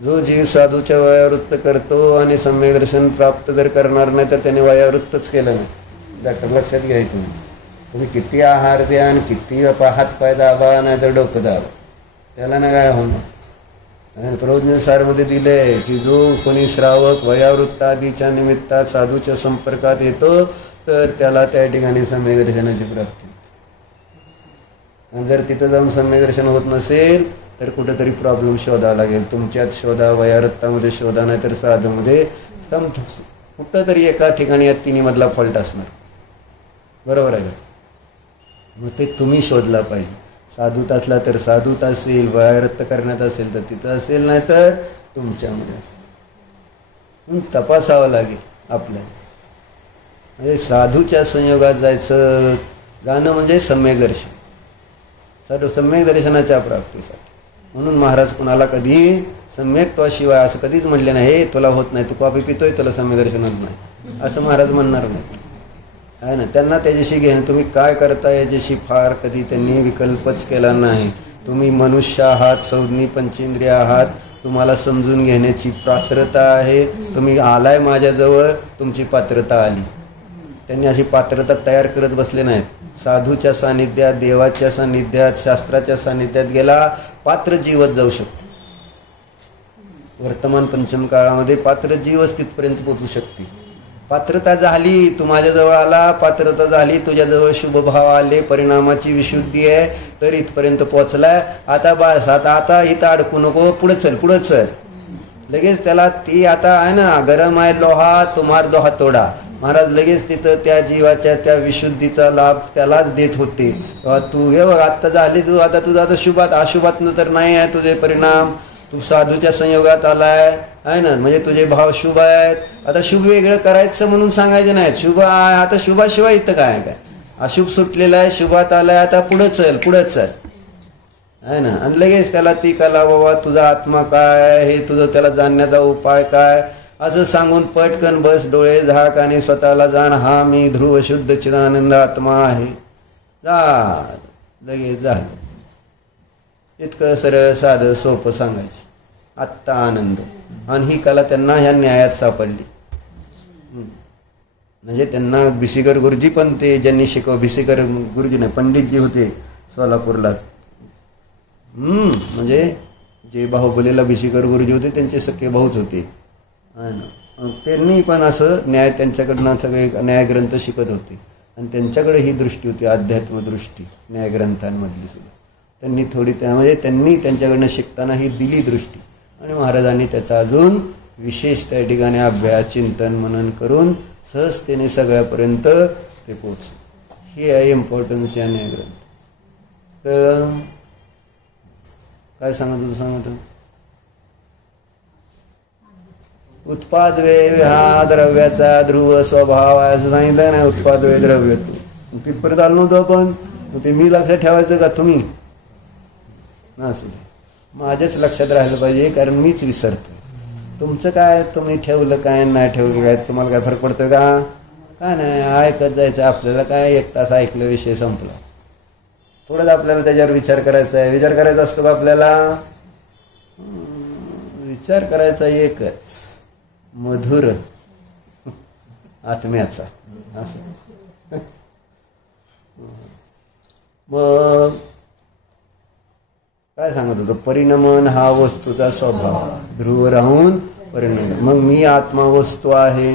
जो जीव साधूच्या वयावृत्त करतो आणि सम्यक दर्शन प्राप्त जर करणार नाही तर त्याने वयावृत्तच केलं नाही. डॉक्टर लक्षात घ्यायचं, तुम्ही किती आहार द्या आणि किती हातपाय दाबा नाही तर डोकं दाबा, त्याला ना काय होणार. प्रबोधनसारमध्ये दिले की जो कोणी श्रावक वयावृत्त आदीच्या निमित्तात साधूच्या संपर्कात येतो तर त्याला त्या ठिकाणी सम्यक दर्शनाची प्राप्ती होते. आणि जर तिथं जाऊन सम्यक दर्शन होत नसेल तर कुठेतरी प्रॉब्लेम शोधावा लागेल. तुमच्यात शोधा, वयावृत्तामध्ये शोधा, नाही तर साधूमध्ये कुठंतरी एका ठिकाणी या तिन्ही मधला फॉल्ट असणार. बरोबर आहे का? मग ते तुम्ही शोधला पाहिजे. साधूत असला तर साधूत असेल, वयावृत्त करण्यात असेल तर तिथं असेल, नाही तर तुमच्यामध्ये असेल. तपासावं लागेल आपल्याला. म्हणजे साधूच्या संयोगात जाणं म्हणजे सम्यक दर्शन, सम्यक दर्शनाच्या प्राप्तीसाठी. म्हणून महाराज कुणाला कधी सम्यक्त्वाशिवाय असं कधीच म्हणले नाही हे तुला होत नाही, तू कॉफी पितोय तुला सम्यक दर्शन होत नाही असं महाराज म्हणणार नाही आहे ना. त्यांना त्याच्याशी घेणं, तुम्ही काय करताय याच्याशी फार कधी त्यांनी विकल्पच केला नाही. तुम्ही मनुष्य आहात, संज्ञी पंचेंद्रिय आहात, तुम्हाला समजून घेण्याची पात्रता आहे. तुम्ही आलाय माझ्याजवळ, तुमची पात्रता आली. त्यांनी अशी पात्रता तयार करत बसले नाहीत. साधूच्या सानिध्यात, देवाच्या सानिध्यात, शास्त्राच्या सानिध्यात गेला पात्र जीवच जाऊ शकतो. वर्तमान पंचम काळामध्ये पात्र जीवच तिथपर्यंत पोचू शकते. पात्रता झाली, तू माझ्याजवळ आला, पात्रता झाली, तुझ्याजवळ शुभभाव आले, परिणामाची विशुद्धी आहे, तर इथपर्यंत पोचलाय. आता बस, आता इथं अडकू नको, पुढं चल. लगेच त्याला ती आता आहे ना, गरम आहे लोहा, तुम्हार जो हातोडा. महाराज लगेच तिथं त्या जीवाच्या त्या विशुद्धीचा लाभ त्यालाच देत होते. तू हे बघ आत्ता झाली, तू आता तुझा आता शुभात अशुभात तर नाही आहे तुझे परिणाम. तू साधूच्या संयोगात आलाय आहे ना, म्हणजे तुझे भाव शुभ आहेत. आता शुभ वेगळं करायचं म्हणून सांगायचं नाही. शुभ आहे आता, शुभाशिवाय इथं काय अशुभ सुटलेला आहे, शुभात आलाय, आता पुढं चल आहे ना. आणि लगेच त्याला ती कला, बाबा तुझा आत्मा काय हे, तुझं त्याला जाणण्याचा उपाय काय असं सांगून पटकन बस, डोळे झाक आणि स्वतःला जाण, हा मी ध्रुव शुद्ध चिदानंद आत्मा आहे. लगेच झालं. इतकं सरळ साधं सोपं सांगायचं. आत्ता आनंद. आणि ही कला त्यांना ह्या न्यायात सापडली. म्हणजे त्यांना भिसीकर गुरुजी पण ते ज्यांनी भिसीकर गुरुजी नाही, पंडितजी होते सोलापूरला. म्हणजे जे बाहुबलीला भिसीकर गुरुजी होते त्यांचे सख्खे भाऊच होते. त्यांनी पण असं न्याय, त्यांच्याकडनं सगळे न्यायग्रंथ शिकत होते आणि त्यांच्याकडे ही दृष्टी होती, अध्यात्मदृष्टी न्यायग्रंथांमधली सुद्धा. त्यांनी थोडी म्हणजे त्यांनी त्यांच्याकडनं शिकताना ही दिली दृष्टी. आणि महाराजांनी त्याचा अजून विशेष त्या ठिकाणी अभ्यास, चिंतन, मनन करून सहजतेने सगळ्यापर्यंत ते पोहोच. ही आहे इम्पॉर्टन्स या न्यायग्रंथ. तर काय सांगत उत्पाद वे हा द्रव्याचा ध्रुव स्वभाव आहे असं सांगितलं नाही. उत्पाद वे द्रव्य तिथपर्यंत आलो नव्हतं आपण. ते मी लक्षात ठेवायचं का तुम्ही असू दे, माझ्याच लक्षात राहिलं पाहिजे, कारण मीच विसरतो. तुमचं काय, तुम्ही ठेवलं काय नाही ठेवलं काय, तुम्हाला काय फरक पडतं का? काय नाही, ऐकत जायचं आपल्याला. काय 1 तास ऐकलं, विषय संपला. थोडंच आपल्याला त्याच्यावर विचार करायचा आहे. विचार करायचा असतो का आपल्याला? विचार करायचा एकच, मधुर आत्म्याचा. असं मग काय सांगत होतो, परिणमन हा वस्तूचा स्वभाव, ध्रुव राहून परिणमन. मग मी आत्मा वस्तू आहे,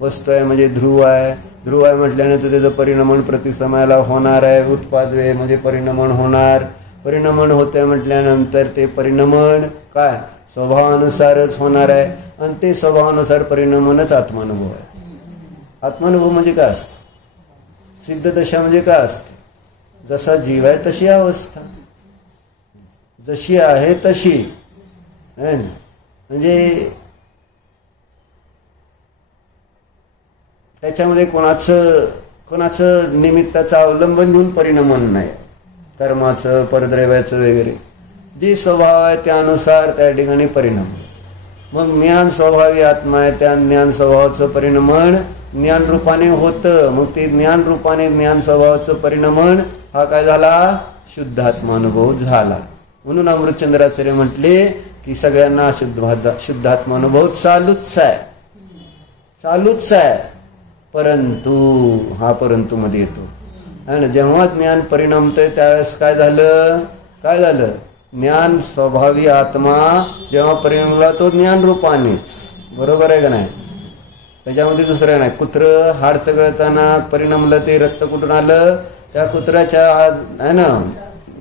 वस्तू आहे म्हणजे ध्रुव आहे, ध्रुव आहे म्हटल्यानंतर त्याचं परिणमन प्रतिसमयाला होणार आहे, उत्पाद वेळ म्हणजे परिणमन होणार, परिणमन होते म्हटल्यानंतर ते परिणमन काय स्वभावानुसारच होणार आहे, आणि ते स्वभावानुसार परिणमनच आत्मानुभव आहे. आत्मानुभव म्हणजे काय असतं, सिद्ध दशा म्हणजे काय असते, जसा जीव आहे तशी अवस्था, जशी आहे तशी आहे ना. म्हणजे त्याच्यामध्ये कोणाचं निमित्ताचं अवलंबन घेऊन परिणमन नाही, कर्माचं परद्रव्याचं वगैरे, जे स्वभाव आहे त्यानुसार त्या ठिकाणी परिणाम. मग ज्ञान स्वभावी आत्मा आहे, त्या ज्ञान स्वभावाचं परिणमन ज्ञान रूपाने होतं. मग ते ज्ञान रूपाने ज्ञान स्वभावाचं परिणमन हा काय झाला, शुद्धात्मानुभव झाला. म्हणून अमृतचंद्राचार्य म्हटले की सगळ्यांना शुद्धात्मानुभव चालूच आहे, परंतु हा परंतु मध्ये येतो. आणि जेव्हा ज्ञान परिणमतंय त्यावेळेस काय झालं, ज्ञान स्वभावी आत्मा जेव्हा परिणमला तो ज्ञान रूपानेच, बरोबर आहे का नाही, त्याच्यामध्ये दुसरं नाही. कुत्र हाड चगळताना परिणमलं, ते रक्त कुठून आलं, त्या कुत्र्याच्या आहे ना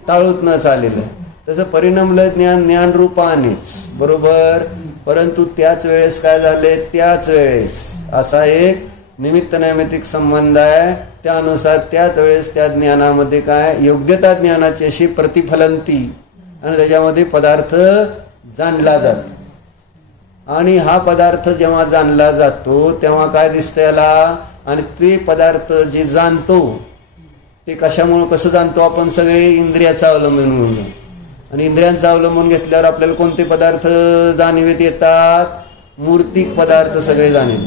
ताळूत न चालेलं, तसं परिणमलं ज्ञान रूपानेच, बरोबर. परंतु त्याच वेळेस काय झाले, त्याच वेळेस असा एक निमित्त नैमित्तिक संबंध आहे, त्यानुसार त्याच वेळेस त्या ज्ञानामध्ये काय योग्यता ज्ञानाची अशी प्रतिफलंती, आणि त्याच्यामध्ये पदार्थ जाणला जातो. आणि हा पदार्थ जेव्हा जाणला जातो तेव्हा काय दिसतं याला, आणि ते पदार्थ जे जाणतो ते कशामुळे कसं जाणतो आपण, सगळे इंद्रियाचं अवलंबन घेऊन. आणि इंद्रियांचं अवलंबन घेतल्यावर आपल्याला कोणते पदार्थ जाणीवेत येतात, मूर्तिक पदार्थ सगळे जाणीव.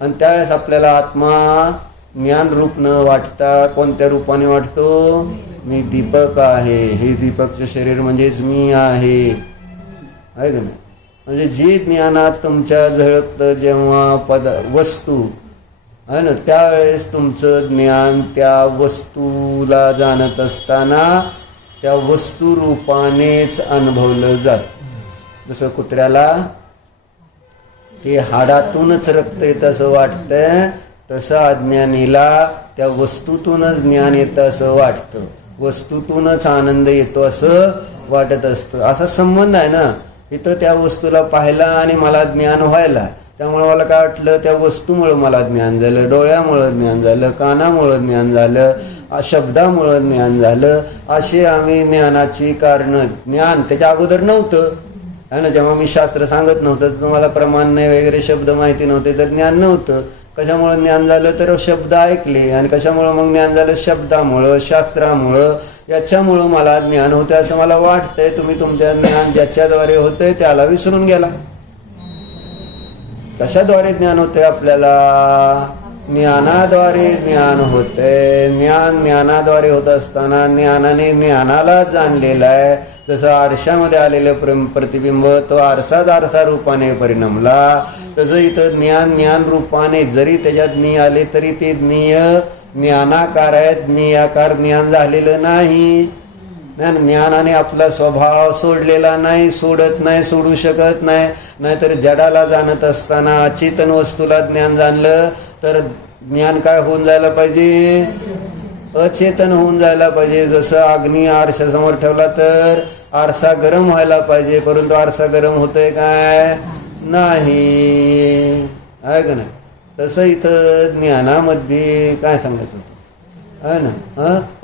आणि त्यावेळेस आपल्याला आत्मा ज्ञान रूप न वाटता कोणत्या रूपाने वाटतो, मी दीपक आहे, हे दीपकचं शरीर म्हणजेच मी आहे का नाही. म्हणजे जे ज्ञानात तुमच्या झळकतं जेव्हा वस्तू आहे ना, त्यावेळेस तुमचं ज्ञान त्या वस्तूला जाणत असताना त्या वस्तू रूपानेच अनुभवलं जात. जसं कुत्र्याला ते हाडातूनच रक्त येतं असं वाटतं, तसं अज्ञानीला त्या वस्तूतूनच ज्ञान येतं असं वाटतं, वस्तूतूनच आनंद येतो असं वाटत असतं. असा संबंध आहे ना. इथं त्या वस्तूला पाहिला आणि मला ज्ञान व्हायला, त्यामुळे मला काय वाटलं, त्या वस्तूमुळं मला ज्ञान झालं, डोळ्यामुळं ज्ञान झालं, कानामुळं ज्ञान झालं, शब्दामुळं ज्ञान झालं. असे आम्ही ज्ञानाची कारण, ज्ञान त्याच्या अगोदर नव्हतं है ना. जेव्हा मी शास्त्र सांगत नव्हतं, तुम्हाला प्रमाण नाही वगैरे शब्द माहिती नव्हते, तर ज्ञान नव्हतं. कशामुळे ज्ञान झालं, तर शब्द ऐकले. आणि कशामुळे मग ज्ञान झालं, शब्दामुळं, शास्त्रामुळं, याच्यामुळं मला ज्ञान होतं असं मला वाटतंय. तुम्ही तुमच्या ज्ञान ज्याच्याद्वारे होतंय त्याला विसरून गेला. कशाद्वारे ज्ञान होते आपल्याला, ज्ञानाद्वारे ज्ञान होते. ज्ञानाद्वारे होत असताना ज्ञानाने ज्ञानाला जाणलेलं आहे. जसं आरशामध्ये आलेलं प्रतिबिंब तो आरसा रूपाने परिणमला, तसं इथं ज्ञान रूपाने जरी त्याच्यात ज्ञ आले तरी ते ज्ञानाकार आहे, ज्ञाकार ज्ञान झालेलं नाही. ज्ञानाने आपला स्वभाव सोडलेला नाही, सोडत नाही, सोडू शकत नाही. नाहीतर जडाला जाणत असताना अचेतन वस्तूला ज्ञान जाणलं तर ज्ञान काय होऊन जायला पाहिजे, अचेतन होऊन जायला पाहिजे. जसं अग्नी आरशासमोर ठेवला तर आरसा गरम व्हायला पाहिजे, परंतु आरसा गरम होतोय काय, नाही, आहे का नाही. तसं इथं ज्ञानामध्ये काय सांगायचं होतं आहे ना,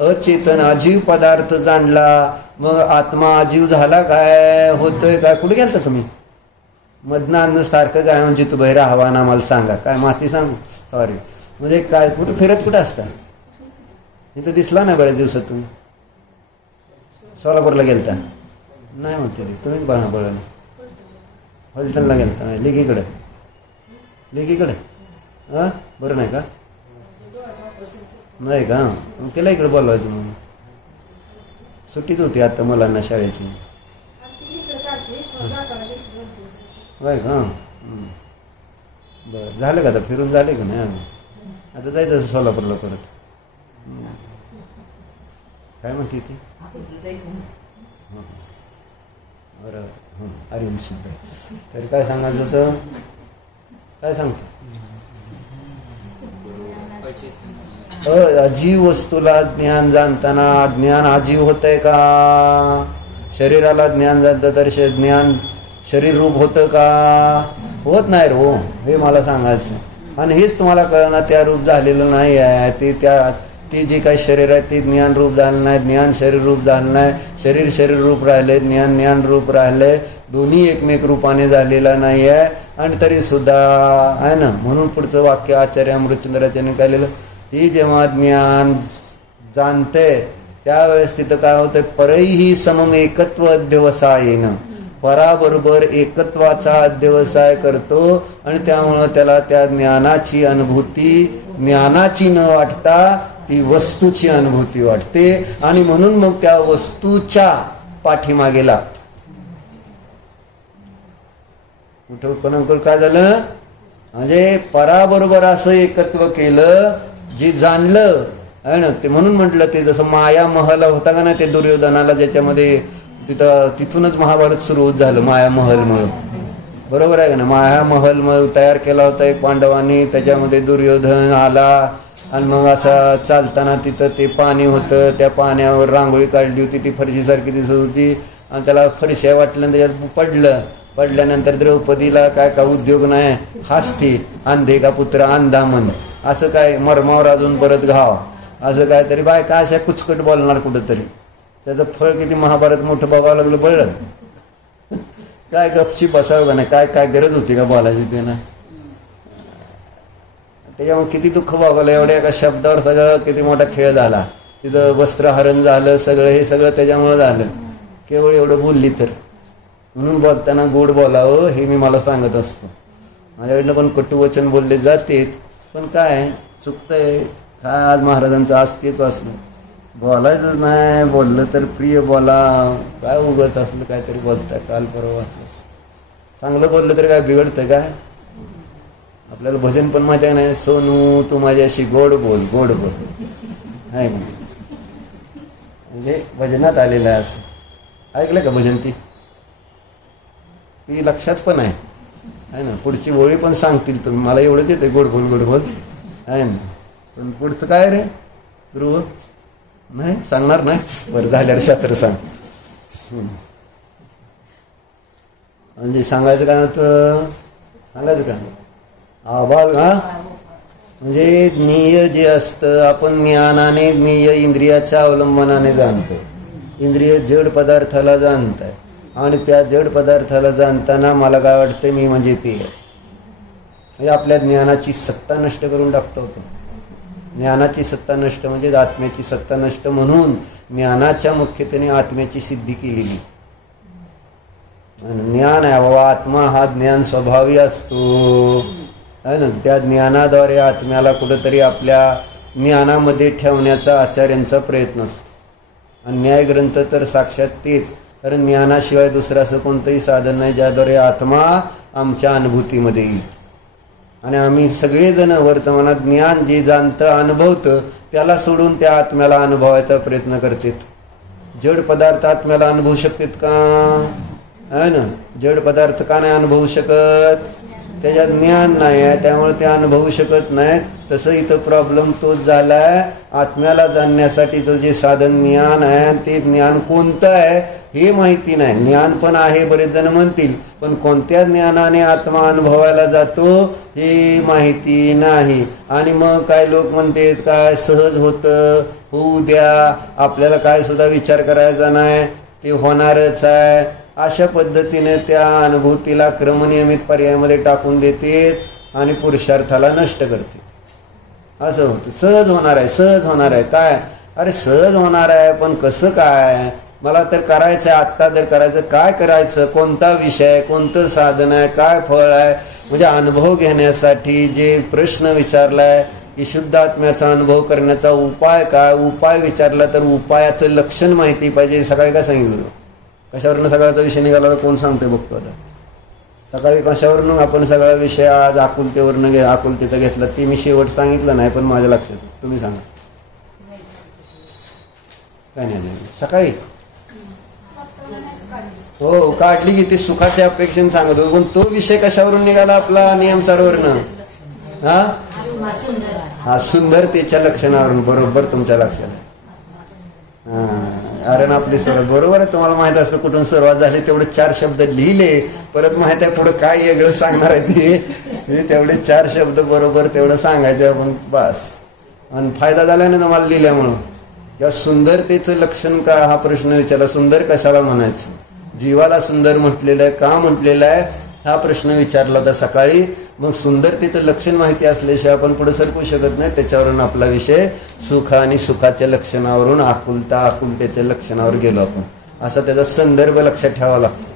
अचेतन अजीव पदार्थ जाणला, मग आत्मा अजीव झाला काय, होतोय काय. कुठे गेलता तुम्ही, मधनं अन्न सारखं काय म्हणजे तू बाहेर आव्हान आम्हाला सांगा, काय माती सांगू, सॉरी म्हणजे काय, कुठं फिरत कुठं असता, इथं दिसला नाही बऱ्याच दिवसात. तुम्ही सोलापूरला गेलता नाही म्हणते रे, तुम्ही बळा हॉल्टनला गेलता, लेकीकडे बरं नाही का, नाही का, मग त्याला इकडे बोलवायचं. म्हणून सुट्टीच होती आता मुलांना शाळेची, होय का. बरं झालं का, आता फिरून झाले का नाही, आता जायचं सोलापूरला परत. काय म्हणते ती? बरं, आर्यन सुद्धा. तर काय सांगायचं होतं? काय सांगतो? अजीव वस्तूला ज्ञान जाणताना ज्ञान अजीव होतंय का? शरीराला ज्ञान जाणतं तर ज्ञान शरीर रूप होतं का? होत नाही रो, हे मला सांगायचं. आणि हेच तुम्हाला कळणार त्या रूप झालेलं नाही आहे. ते जे काही शरीर आहे ते ज्ञान रूप झालं नाही, ज्ञान शरीर रूप झालं नाही. शरीर रूप राहिले, ज्ञान रूप राहिले. दोन्ही एकमेक रूपाने झालेला नाही आहे. आणि तरी सुद्धा आहे ना, म्हणून पुढचं वाक्य आचार्य अमृतचंद्राच्याने काढलेलं, ही जेव्हा ज्ञान जाणते त्यावेळेस तिथं काय होतं? परैही समम एकत्व अध्यवसायेन, पराबरोबर एकत्वाचा अध्यवसाय करतो. आणि त्यामुळं त्याला त्या ज्ञानाची अनुभूती ज्ञानाची न वाटता ती वस्तूची अनुभूती वाटते. आणि म्हणून मग त्या वस्तूच्या पाठीमागे लागतो. कुठं काय झालं? म्हणजे पराबरोबर असं एकत्व केलं, जे जाणलं आहे ना. ते म्हणून म्हटलं, ते जसं माया महल होता का ना ते दुर्योधनाला, ज्याच्यामध्ये तिथूनच महाभारत सुरू झालं, माया महल म्हणून. बरोबर आहे का ना? माया महल तयार केला होता एक पांडवांनी. त्याच्यामध्ये दुर्योधन आला आणि मग असा चालताना तिथं ते पाणी होतं, त्या पाण्यावर रांगोळी काढली होती, ती फरशीसारखी दिसत होती. आणि त्याला फरशा वाटलं, त्याच्यात पडल्यानंतर द्रौपदीला काय उद्योग नाही, हास्ती अंधे का पुत्र अंधामन, असं काय मर्मावर अजून परत घाव, असं काय तरी बायका अशा कुचकट बोलणार कुठंतरी. त्याचं फळ किती महाभारत मोठं बघावं लागलं. बळलं काय गपची बसावं का नाही, काय गरज होती का बोलायची ते ना. त्याच्यामुळे किती दुःख बघावलं. एवढ्या एका शब्दावर सगळं किती मोठा खेळ झाला. तिथं वस्त्रहरण झालं, सगळं हे सगळं त्याच्यामुळे झालं. केवळ एवढं बोलली तर. म्हणून बोलताना गोड बोलावं हे मी मला सांगत असतो. माझ्याकडनं पण कटुवचन बोलले जाते, पण काय चुकतंय काय? आज महाराजांचं आज तेच वाचलं, बोलायचं नाही, बोललं तर प्रिय बोला. काय उगाच असलं काहीतरी बोलताय. काल परवा वाचलं, चांगलं बोललं तर काय बिघडतं काय? आपल्याला भजन पण माहिती आहे नाही, सोनू तू माझ्याशी गोड बोल, गोड बोल आहे म्हणजे भजनात आलेलं आहे. असं ऐकलं का भजन? ती लक्षात पण आहे ना. पुढची ओळी पण सांगतील तुम्ही. मला एवढंच येते गोड बोल गोड बोल आहे ना. पण पुढचं काय रे ध्रुव? नाही सांगणार नाही. बरं झाल्यावर शास्त्र सांग. म्हणजे सांगायचं काय होतं? सांगायचं का आभाग? हा म्हणजे ज्ञेय जे असतं आपण ज्ञानाने ज्ञेय इंद्रियाच्या अवलंबनाने जाणतो. इंद्रिय जड पदार्थाला जाणत आहे. आणि त्या जड पदार्थाला जाणताना मला काय वाटतं, मी म्हणजे ते म्हणजे आपल्या ज्ञानाची सत्ता नष्ट करून टाकतो. ज्ञानाची सत्ता नष्ट म्हणजे आत्म्याची सत्ता नष्ट. म्हणून ज्ञानाच्या मुख्यतेने आत्म्याची सिद्धी केलेली. ज्ञान आहे बाबा, आत्मा हा ज्ञान स्वभावी असतो है ना. त्या ज्ञानाद्वारे आत्म्याला कुठंतरी आपल्या ज्ञानामध्ये ठेवण्याचा आचार्यांचा प्रयत्न असतो. आणि न्यायग्रंथ तर साक्षात तेच. कारण ज्ञानाशिवाय दुसरं असं कोणतंही साधन नाही ज्याद्वारे आत्मा आमच्या अनुभूतीमध्ये येईल. आणि आम्ही सगळेजण वर्तमानात ज्ञान जे जाणतं अनुभवतं त्याला सोडून त्या आत्म्याला अनुभवायचा प्रयत्न करतात. जड पदार्थ आत्म्याला अनुभवू शकतात का? आहे ना. जड पदार्थ का नाही अनुभवू शकत? त्याच्यात ज्ञान नाही आहे, त्यामुळे ते अनुभवू शकत नाहीत. तसं इथं प्रॉब्लेम तोच झालाय. आत्म्याला जाणण्यासाठीचं जे साधन ज्ञान आहे ते ज्ञान कोणतं आहे हे माहिती नाही. ज्ञान पण आहे बरेच जण म्हणतील, पण कोणत्या ज्ञानाने आत्मा अनुभवायला जातो हे माहिती नाही. आणि मग काय लोक म्हणतात काय सहज होतं, होऊ द्या, आपल्याला काय सुद्धा विचार करायचा नाही, ते होणारच आहे. अशा पद्धतीने त्या अनुभूतीला क्रमनियमित पर्यायामध्ये टाकून देते आणि पुरुषार्थाला नष्ट करते. असं होतं. सहज होणार आहे, सहज होणार आहे. काय अरे सहज होणार आहे, पण कसं काय? मला तर करायचं आहे, आत्ता तर करायचं. काय करायचं? कोणता विषय, कोणतं साधन आहे, काय फळ आहे? म्हणजे अनुभव घेण्यासाठी जे प्रश्न विचारलाय की शुद्ध आत्म्याचा अनुभव करण्याचा उपाय काय? उपाय विचारला तर उपायाचं लक्षण माहिती पाहिजे. सकाळी काय सांगितलं? कशावरनं सगळ्याचा विषय निघाला कोण सांगते बघतो आता. सकाळी कशावरनं आपण सगळा विषय आज आकुलतेवरनं आकुलतेचा घेतला ते मी शेवट सांगितलं नाही, पण माझ्या लक्षात. तुम्ही सांगा. काय नाही सकाळी हो काढली की ती सुखाच्या अपेक्षेने सांगतो. पण तो विषय कशावरून निघाला आपला नियमसारवरनं? हा सुंदरतेच्या लक्षणावरून. बरोबर तुमच्या लक्षात. कारण आपली सुरुवात बरोबर आहे. तुम्हाला माहित असतं कुठून सुरुवात झाली. तेवढे 4 शब्द लिहिले. परत माहित आहे पुढे काय वेगळं सांगणार आहे ते. तेवढे 4 शब्द बरोबर तेवढं सांगायचे आपण बस. आणि फायदा झाला ना तुम्हाला लिहिल्यामुळं. या सुंदरतेचं लक्षण का हा प्रश्न विचारला. सुंदर कशाला म्हणायचं? जीवाला सुंदर म्हटलेलं आहे का म्हटलेलं आहे हा प्रश्न विचारला होता सकाळी. मग सुंदरतेचं लक्षण माहिती असल्याशिवाय आपण पुढे सरकू शकत नाही. त्याच्यावरून आपला विषय सुख आणि सुखाच्या लक्षणावरून आकुलता आकुलतेच्या लक्षणावर गेलो आपण. असा त्याचा संदर्भ लक्षात ठेवावा लागतो.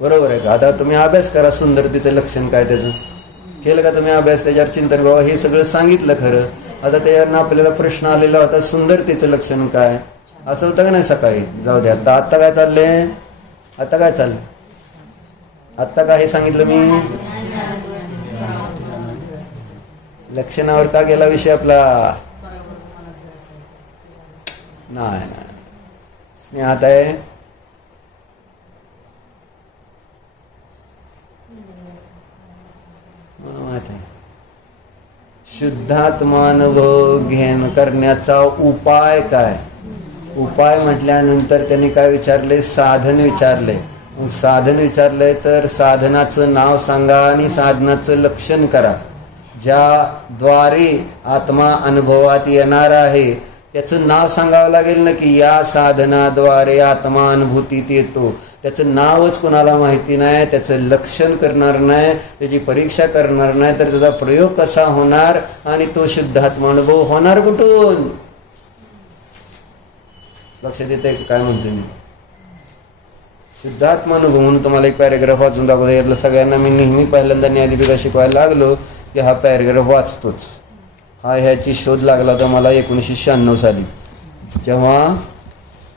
बरोबर आहे का? आता तुम्ही अभ्यास करा सुंदरतेचं लक्षण काय त्याचं. केलं का तुम्ही अभ्यास? त्याच्यावर चिंतन करा. हे सगळं सांगितलं खरं. आता त्याच्यावरनं आपल्याला प्रश्न आलेला होता सुंदरतेचं लक्षण काय असं होतं का नाही सकाळी. जाऊ द्या. आता काय चाललंय? आता काय चाललंय? आता काय सांगितलं मी? लक्षणावर का गेला विषय आपला? नाही स्नेहात आहे. माहित आहे शुद्धात्मानुभव घेण करण्याचा उपाय काय? उपाय म्हटल्यानंतर त्यांनी काय विचारले? साधन विचारले. साधन विचारलंय तर साधनाचं नाव सांगा आणि साधनाचं लक्षण करा. ज्याद्वारे आत्मा अनुभवात येणार आहे त्याचं नाव सांगावं लागेल ना. की या साधनाद्वारे आत्मा अनुभूतीत येतो. त्याचं नावच कोणाला माहिती नाही. त्याचं लक्षण करणार नाही. त्याची परीक्षा करणार नाही तर त्याचा प्रयोग कसा होणार आणि तो शुद्धात्मा अनुभव होणार कुठून? लक्षात येतंय काय म्हणतो मी? शुद्धात्मा अनुभव म्हणून तुम्हाला एक पॅरेग्राफ वाचून दाखवतो. यातलं सगळ्यांना मी नेहमी पहिल्यांदा न्यायदीपिका शिकवायला लागलो की हा पॅरेग्राफ वाचतोच. ह्याची शोध लागला होता मला 1996 साली. जेव्हा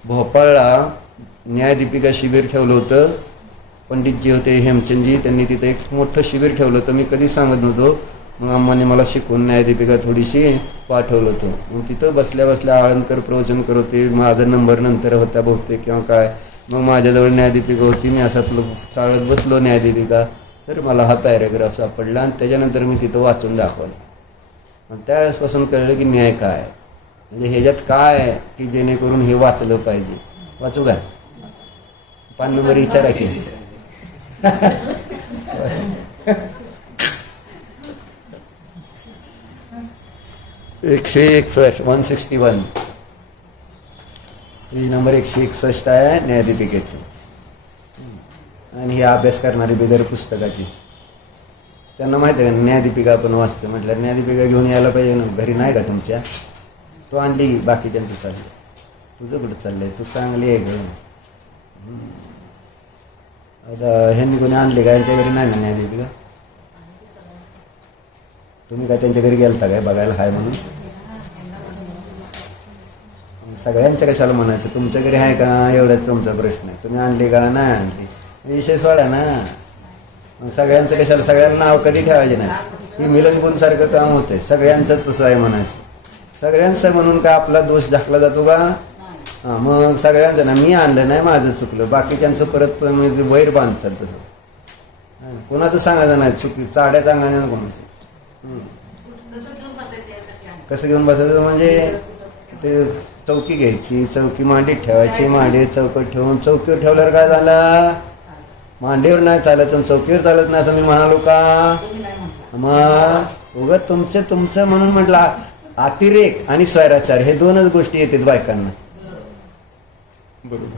भोपाळला न्यायदीपिका शिबिर ठेवलं होतं. पंडितजी होते हेमचंदजी. त्यांनी तिथे एक मोठं शिबिर ठेवलं होतं. मी कधी सांगत नव्हतो. मग अम्माने मला शिकवून न्यायदीपिका थोडीशी पाठवलं होतं. मग तिथं बसल्या बसल्या आळंदकर प्रवचन करत होते. माझा नंबर नंतर होता बहुतेक किंवा काय. मग माझ्याजवळ न्यायदीपिका होती. मी असा चाळत बसलो न्यायदीपिका. तर मला हा पॅरेग्राफ सापडला आणि त्याच्यानंतर मी तिथं वाचून दाखवलं. आणि त्यावेळेसपासून कळलं की न्याय काय म्हणजे ह्याच्यात काय की जेणेकरून हे वाचलं पाहिजे. वाचू का? 5 नंबर विचारा की. 161 नंबर 161 आहे न्यायदीपिकेची. आणि ही अभ्यास करणारी बिगर पुस्तकाची. त्यांना माहिती आहे का न्यायदीपिका आपण वाचतो म्हटलं न्यायदीपिका घेऊन यायला पाहिजे ना. घरी नाही का तुमच्या? तू आणली बाकीच्यांचं चाललंय. तुझं कुठं चाललंय? तू चांगली आहे ग. आता ह्यांनी कोणी आणले का? यांच्या घरी नाही ना न्यायदीपिका? तुम्ही काय त्यांच्या घरी गेलता काय बघायला हाय म्हणून? सगळ्यांच्या कशाला म्हणायचं? तुमच्या घरी आहे का एवढाच तुमचा प्रश्न आहे. तुम्ही आणली का? नाही आणली. विषय सोडा ना. मग सगळ्यांचं कशाला? सगळ्यांना नाव कधी ठेवायचे नाही. ही मिलन सारखं काम होतंय. सगळ्यांचंच तसं आहे म्हणायचं. सगळ्यांचं म्हणून काय आपला दोष दाखला जातो का? हां मग सगळ्यांचं ना. मी आणलं नाही माझं चुकलं. बाकीच्यांचं परत वैर बांधतात तसं. कोणाचं सांगायचं नाही चुकी. चाड्या सांगायचं ना कोणाचं. कसं घेऊन बसायचं म्हणजे ते चौकी घ्यायची. चौकी मांडीत ठेवायची. मांडीत चौकट ठेवून चौकीवर ठेवल्यावर काय झालं? मांडीवर नाही चालत चौकीवर चालत नाही असं मी म्हणालो का? मग उगाच तुमचं म्हणून म्हटलं. अतिरेक आणि स्वैराचार हे 2च गोष्टी येतात बायकांना. बरोबर.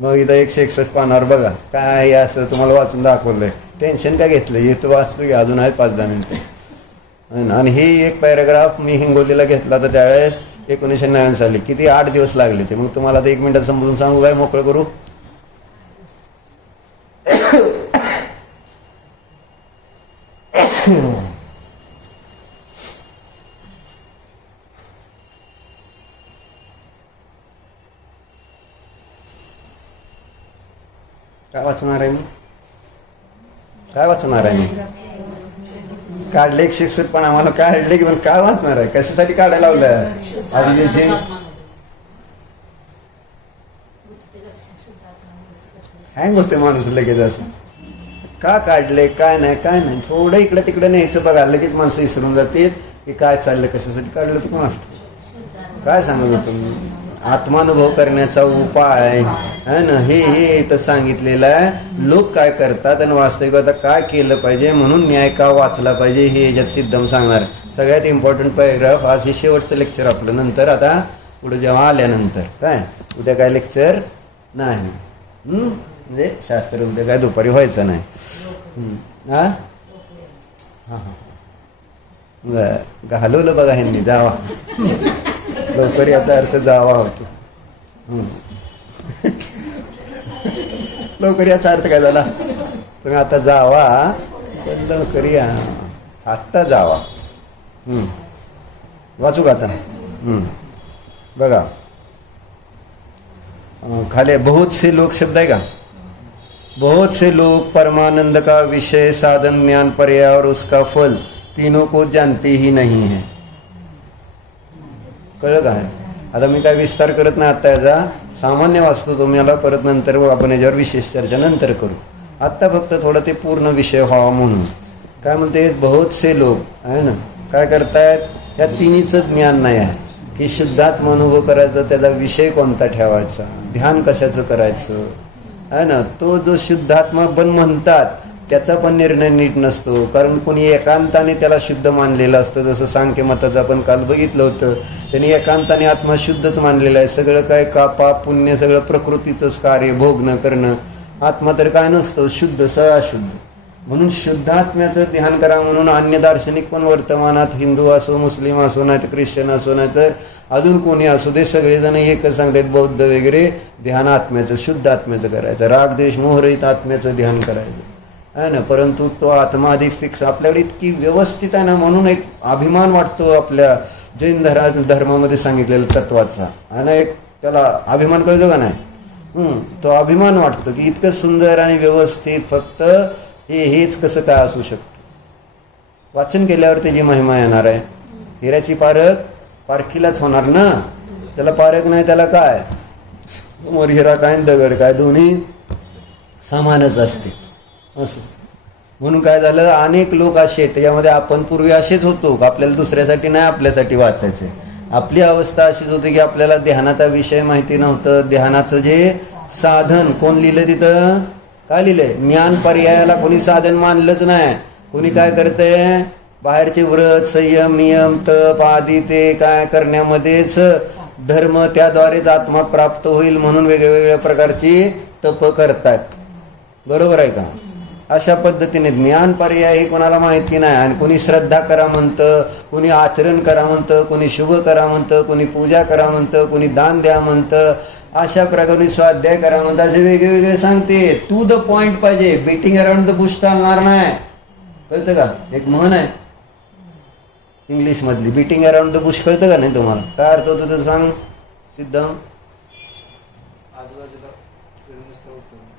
मग इथं 161 पानावर बघा काय असं तुम्हाला वाचून दाखवलंय. टेन्शन काय घेतलं? येतो वाचतो की अजून आहे 5-10 मिनिटं. आणि ही एक पॅरेग्राफ मी हिंगोलीला घेतला तर त्यावेळेस 1999 साली. किती 8 दिवस लागले ते. मग तुम्हाला आता 1 मिनिटात समजून सांगू काय? मोकळं करू. काय वाचणार आहे मी? काय वाचणार आहे मी? काढले एक शिक्षक पण आम्हाला काढले की पण काय वाचणार आहे, कशासाठी काढायला लावलं आधी जे हँग होते माणूस लगेच असं का काढले काय नाही थोडं इकडे तिकडे न्यायचं बघा लगेच माणसं विसरून जातील की काय चाललं कशासाठी काढलं तर कोण काय सांगत होतो मी आत्मानुभव करण्याचा उपाय आहे ना हे इथं सांगितलेलं आहे. लोक काय करतात आणि वास्तविक आता काय केलं पाहिजे म्हणून न्याय का वाचला पाहिजे हे याच्यात सिद्धम सांगणार. सगळ्यात इम्पॉर्टंट पॅरेग्राफ आज हे शेवटचं लेक्चर आपलं. नंतर आता पुढे जेव्हा आल्यानंतर काय उद्या काय लेक्चर नाही म्हणजे शास्त्र उद्या काय दुपारी व्हायचं नाही. हा हा हा घालवलं बघा ह्यांनी जावा लवकर याचा अर्थ जावा होतो. लवकर याचा अर्थ काय झाला तुम्ही आता जावा पण लवकर या आत्ता जावा. वाचू का आता बघा खाली बहुत से लोग शब्द आहे का बहुत से लोग परमानंद का विषय साधन ज्ञान पर्याय और उसका फल तीनों को जानते ही नहीं है. कळलं काय आता मी काय विस्तार करत नाही आता याचा सामान्य वाचतो तुम्हाला परत नंतर आपण याच्यावर विशेष चर्चा नंतर करू. आत्ता फक्त थोडं ते पूर्ण विषय व्हावा म्हणून काय म्हणते बहुत से लोक आहे ना काय करतायत या तिन्हीचं ज्ञान नाही आहे की शुद्धात्मा अनुभव करायचा त्याचा विषय कोणता ठेवायचा ध्यान कशाचं करायचं आहे ना. तो जो शुद्धात्मा पण म्हणतात त्याचा पण निर्णय नीट नसतो कारण कोणी एकांताने त्याला शुद्ध मानलेलं असतं. जसं सांख्य मताचं आपण काल बघितलं होतं त्यांनी एकांताने आत्मा शुद्धच मानलेला आहे. सगळं काय का पाप पुण्य सगळं प्रकृतीचंच कार्य भोगणं करणं. आत्मा तर काय नसतो शुद्ध सअशुद्ध. म्हणून शुद्धात्म्याचं ध्यान करा म्हणून अन्य दार्शनिक पण वर्तमानात हिंदू असो मुस्लिम असो नाही तर ख्रिश्चन असो नाही तर अजून कोणी असो ते सगळेजण एकच सांगतात बौद्ध वगैरे ध्यान आत्म्याचं शुद्ध आत्म्याचं करायचं राग द्वेष मोहरहित आत्म्याचं ध्यान करायचं आहे ना. परंतु तो आत्मा आधी फिक्स आपल्याकडे इतकी व्यवस्थित आहे ना म्हणून एक अभिमान वाटतो आपल्या जैन धर्मामध्ये सांगितलेल्या तत्वाचा आणि एक त्याला अभिमान कळतो का नाही. तो अभिमान वाटतो की इतकं सुंदर आणि व्यवस्थित फक्त हेच कसं काय असू शकतं. वाचन केल्यावर त्याची महिमा येणार आहे. हिऱ्याची पारखीलाच होणार ना त्याला पारख नाही त्याला काय मोर हिरा काय दगड काय दोन्ही समानच असते असं. म्हणून काय झालं अनेक लोक असे त्याच्यामध्ये आपण पूर्वी असेच होतो आपल्याला दुसऱ्यासाठी नाही आपल्यासाठी वाचायचे. आपली अवस्था अशीच होती की आपल्याला ध्यानाचा विषय माहिती नव्हतं. ध्यानाचं जे साधन कोण लिहिलं तिथं काय लिहिलंय ज्ञान पर्यायाला कोणी साधन मानलंच नाही. कोणी काय करतंय बाहेरचे व्रत संयम नियम तप आदी ते काय करण्यामध्येच धर्म त्याद्वारेच आत्मा प्राप्त होईल म्हणून वेगवेगळ्या प्रकारची तप करतात. बरोबर आहे का. अशा पद्धतीने ज्ञान पर्याय हे कोणाला माहिती नाही आणि कोणी श्रद्धा करा म्हणतं कोणी आचरण करा म्हणतं कोणी शुभ करा म्हणतं कोणी पूजा करा म्हणतं कोणी दान द्या म्हणतं अशा प्रकारे स्वाध्याय करा म्हणतात असे वेगवेगळे सांगते. टू द पॉइंट पाहिजे बीटिंग अराउंड द बुश चालणार नाही. कळतं का एक म्हण आहे इंग्लिश मधली बीटिंग अराउंड द बुश कळतं का नाही तुम्हाला काय अर्थ होतं तर सांग सिद्धम.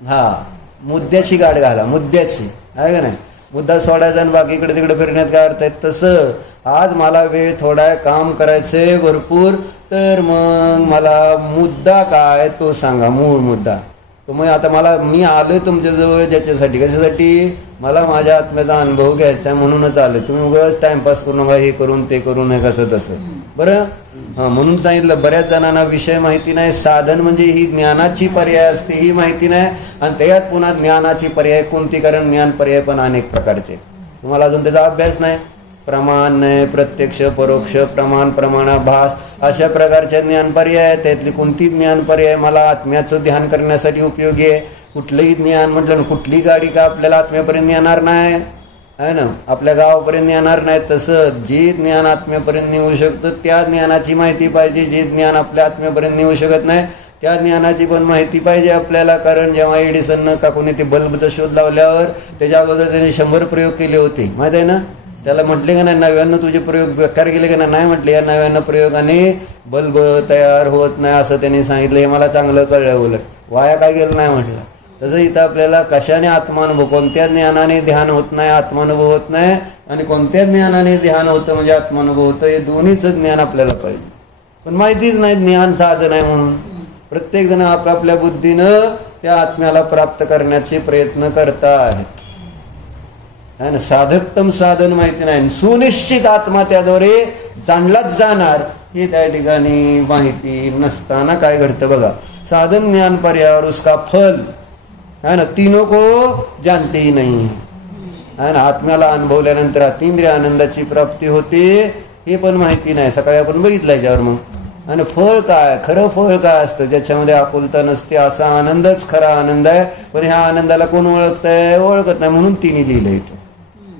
हा मुद्द्याची गाठ घाला मुद्द्याची आहे का नाही. मुद्दा सोडायचा आणि बाकी इकडे तिकडे फिरण्यात काय अर्थ आहे. तसं आज मला वेळ थोडा काम करायचंय भरपूर तर मग मला मुद्दा काय तो सांगा मूळ मुद्दा. तो मग आता मी आलोय तुमच्याजवळ ज्याच्यासाठी कशासाठी मला माझ्या आत्म्याचा अनुभव घ्यायचा म्हणूनच आलोय. तुम्ही उगाच टाइमपास करू नका हे करून ते करू नये कसं तसं बरं. म्हणून सांगितलं बऱ्याच जणांना विषय माहिती नाही. साधन म्हणजे ही ज्ञानाची पर्याय असते ही माहिती नाही आणि त्यात पुन्हा ज्ञानाची पर्याय कोणती कारण ज्ञान पर्याय पण अनेक प्रकारचे तुम्हाला अजून त्याचा अभ्यास नाही. प्रमाण नाही प्रत्यक्ष परोक्ष प्रमाण प्रमाणाभास अशा प्रकारच्या ज्ञान पर्याय त्यातली कोणती ज्ञान पर्याय मला आत्म्याचं ध्यान करण्यासाठी उपयोगी आहे. कुठलंही ज्ञान म्हटलं ना कुठली गाडी का आपल्याला आत्म्यापर्यंत येणार नाही आहे ना आपल्या गावापर्यंत येणार नाही. तसं जे ज्ञान आत्म्यापर्यंत नेऊ शकतं त्या ज्ञानाची माहिती पाहिजे. जे ज्ञान आपल्या आत्म्यापर्यंत नेऊ शकत नाही त्या ज्ञानाची पण माहिती पाहिजे आपल्याला. कारण जेव्हा एडिसननं का कोणी ते बल्बचा शोध लावल्यावर त्याच्या अगोदर त्याने 100 प्रयोग केले होते माहित आहे ना. त्याला म्हटले का नाही 99 तुझे प्रयोग बेकार केले का नाही म्हटले या 99 प्रयोगाने बल्ब तयार होत नाही असं त्यांनी सांगितलं. हे मला चांगलं कळलं उलट वाया काय गेलं नाही म्हटलं. तसं इथं आपल्याला कशाने आत्मानुभव, कोणत्या ज्ञानाने ध्यान होत नाही आत्मानुभव होत नाही, आणि कोणत्या ज्ञानाने ध्यान होतं म्हणजे आत्मानुभव होतं, हे दोन्हीच ज्ञान आपल्याला पाहिजे. पण माहितीच नाही ज्ञान साधन आहे म्हणून. प्रत्येक जण आपापल्या बुद्धीनं त्या आत्म्याला प्राप्त करण्याचे प्रयत्न करता आहेत. साधकतम साधन माहिती नाही, सुनिश्चित आत्मा त्याद्वारे जाणलाच जाणार हे त्या ठिकाणी माहिती नसताना काय घडतं बघा. साधन ज्ञान पर्याय उसका फल है ना, तीनों को जानते ही नहीं है ना. आत्म्याला अनुभवल्यानंतर अतींद्रिय आनंदाची प्राप्ती होते हे पण माहिती नाही. सकाळी आपण बघितलं याच्यावर मग. आणि फळ काय, खरं फळ काय असतं ज्याच्यामध्ये आकुलता नसते, असा आनंदच खरा आनंद आहे. पण ह्या आनंदाला कोण ओळखतंय, ओळखत नाही, म्हणून तिने लिहिलं इथं.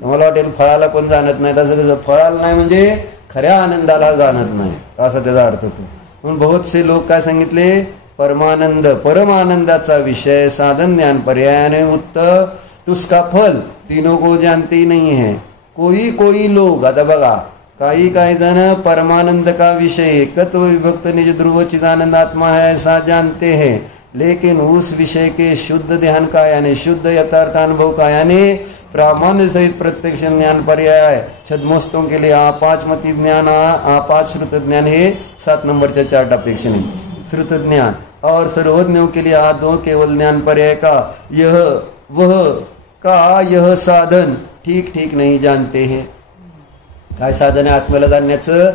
मला वाटेल फळाला कोण जाणत नाही, तसं कसं फळाला नाही म्हणजे खऱ्या आनंदाला जाणत नाही असा त्याचा अर्थ होतो. म्हणून बहुतसे लोक काय सांगितले, परमानंद परमानंदाचा विषय साधन ज्ञान पर्यायाने उत्तर उसका फल तीनों को जानते ही नहीं है. कोई लोग, आता बघा काही जन परमानंद का विषय एकत्व विभक्त निज ध्रुव चिदानंद आत्मा है ऐसा जानते हैं, लेकिन उस विषय के शुद्ध ध्यान का यानी शुद्ध यथार्थ अनुभव का यानी प्रामाण्य सहित प्रत्यक्ष ज्ञान पर्याय छद्मोस्तों के लिए आपाचमती ज्ञान आपाच श्रुत ज्ञान हे 7 नंबरच्या चार्ट अपेक्षा नहीं. श्रुत ज्ञान और सर्वज्ञों के लिए आदो केवल ज्ञान पर्याय का यह वह का यह साधन ठीक ठीक नहीं जानते हैं. काय साधन आहे आत्म्याला जाणण्याचं,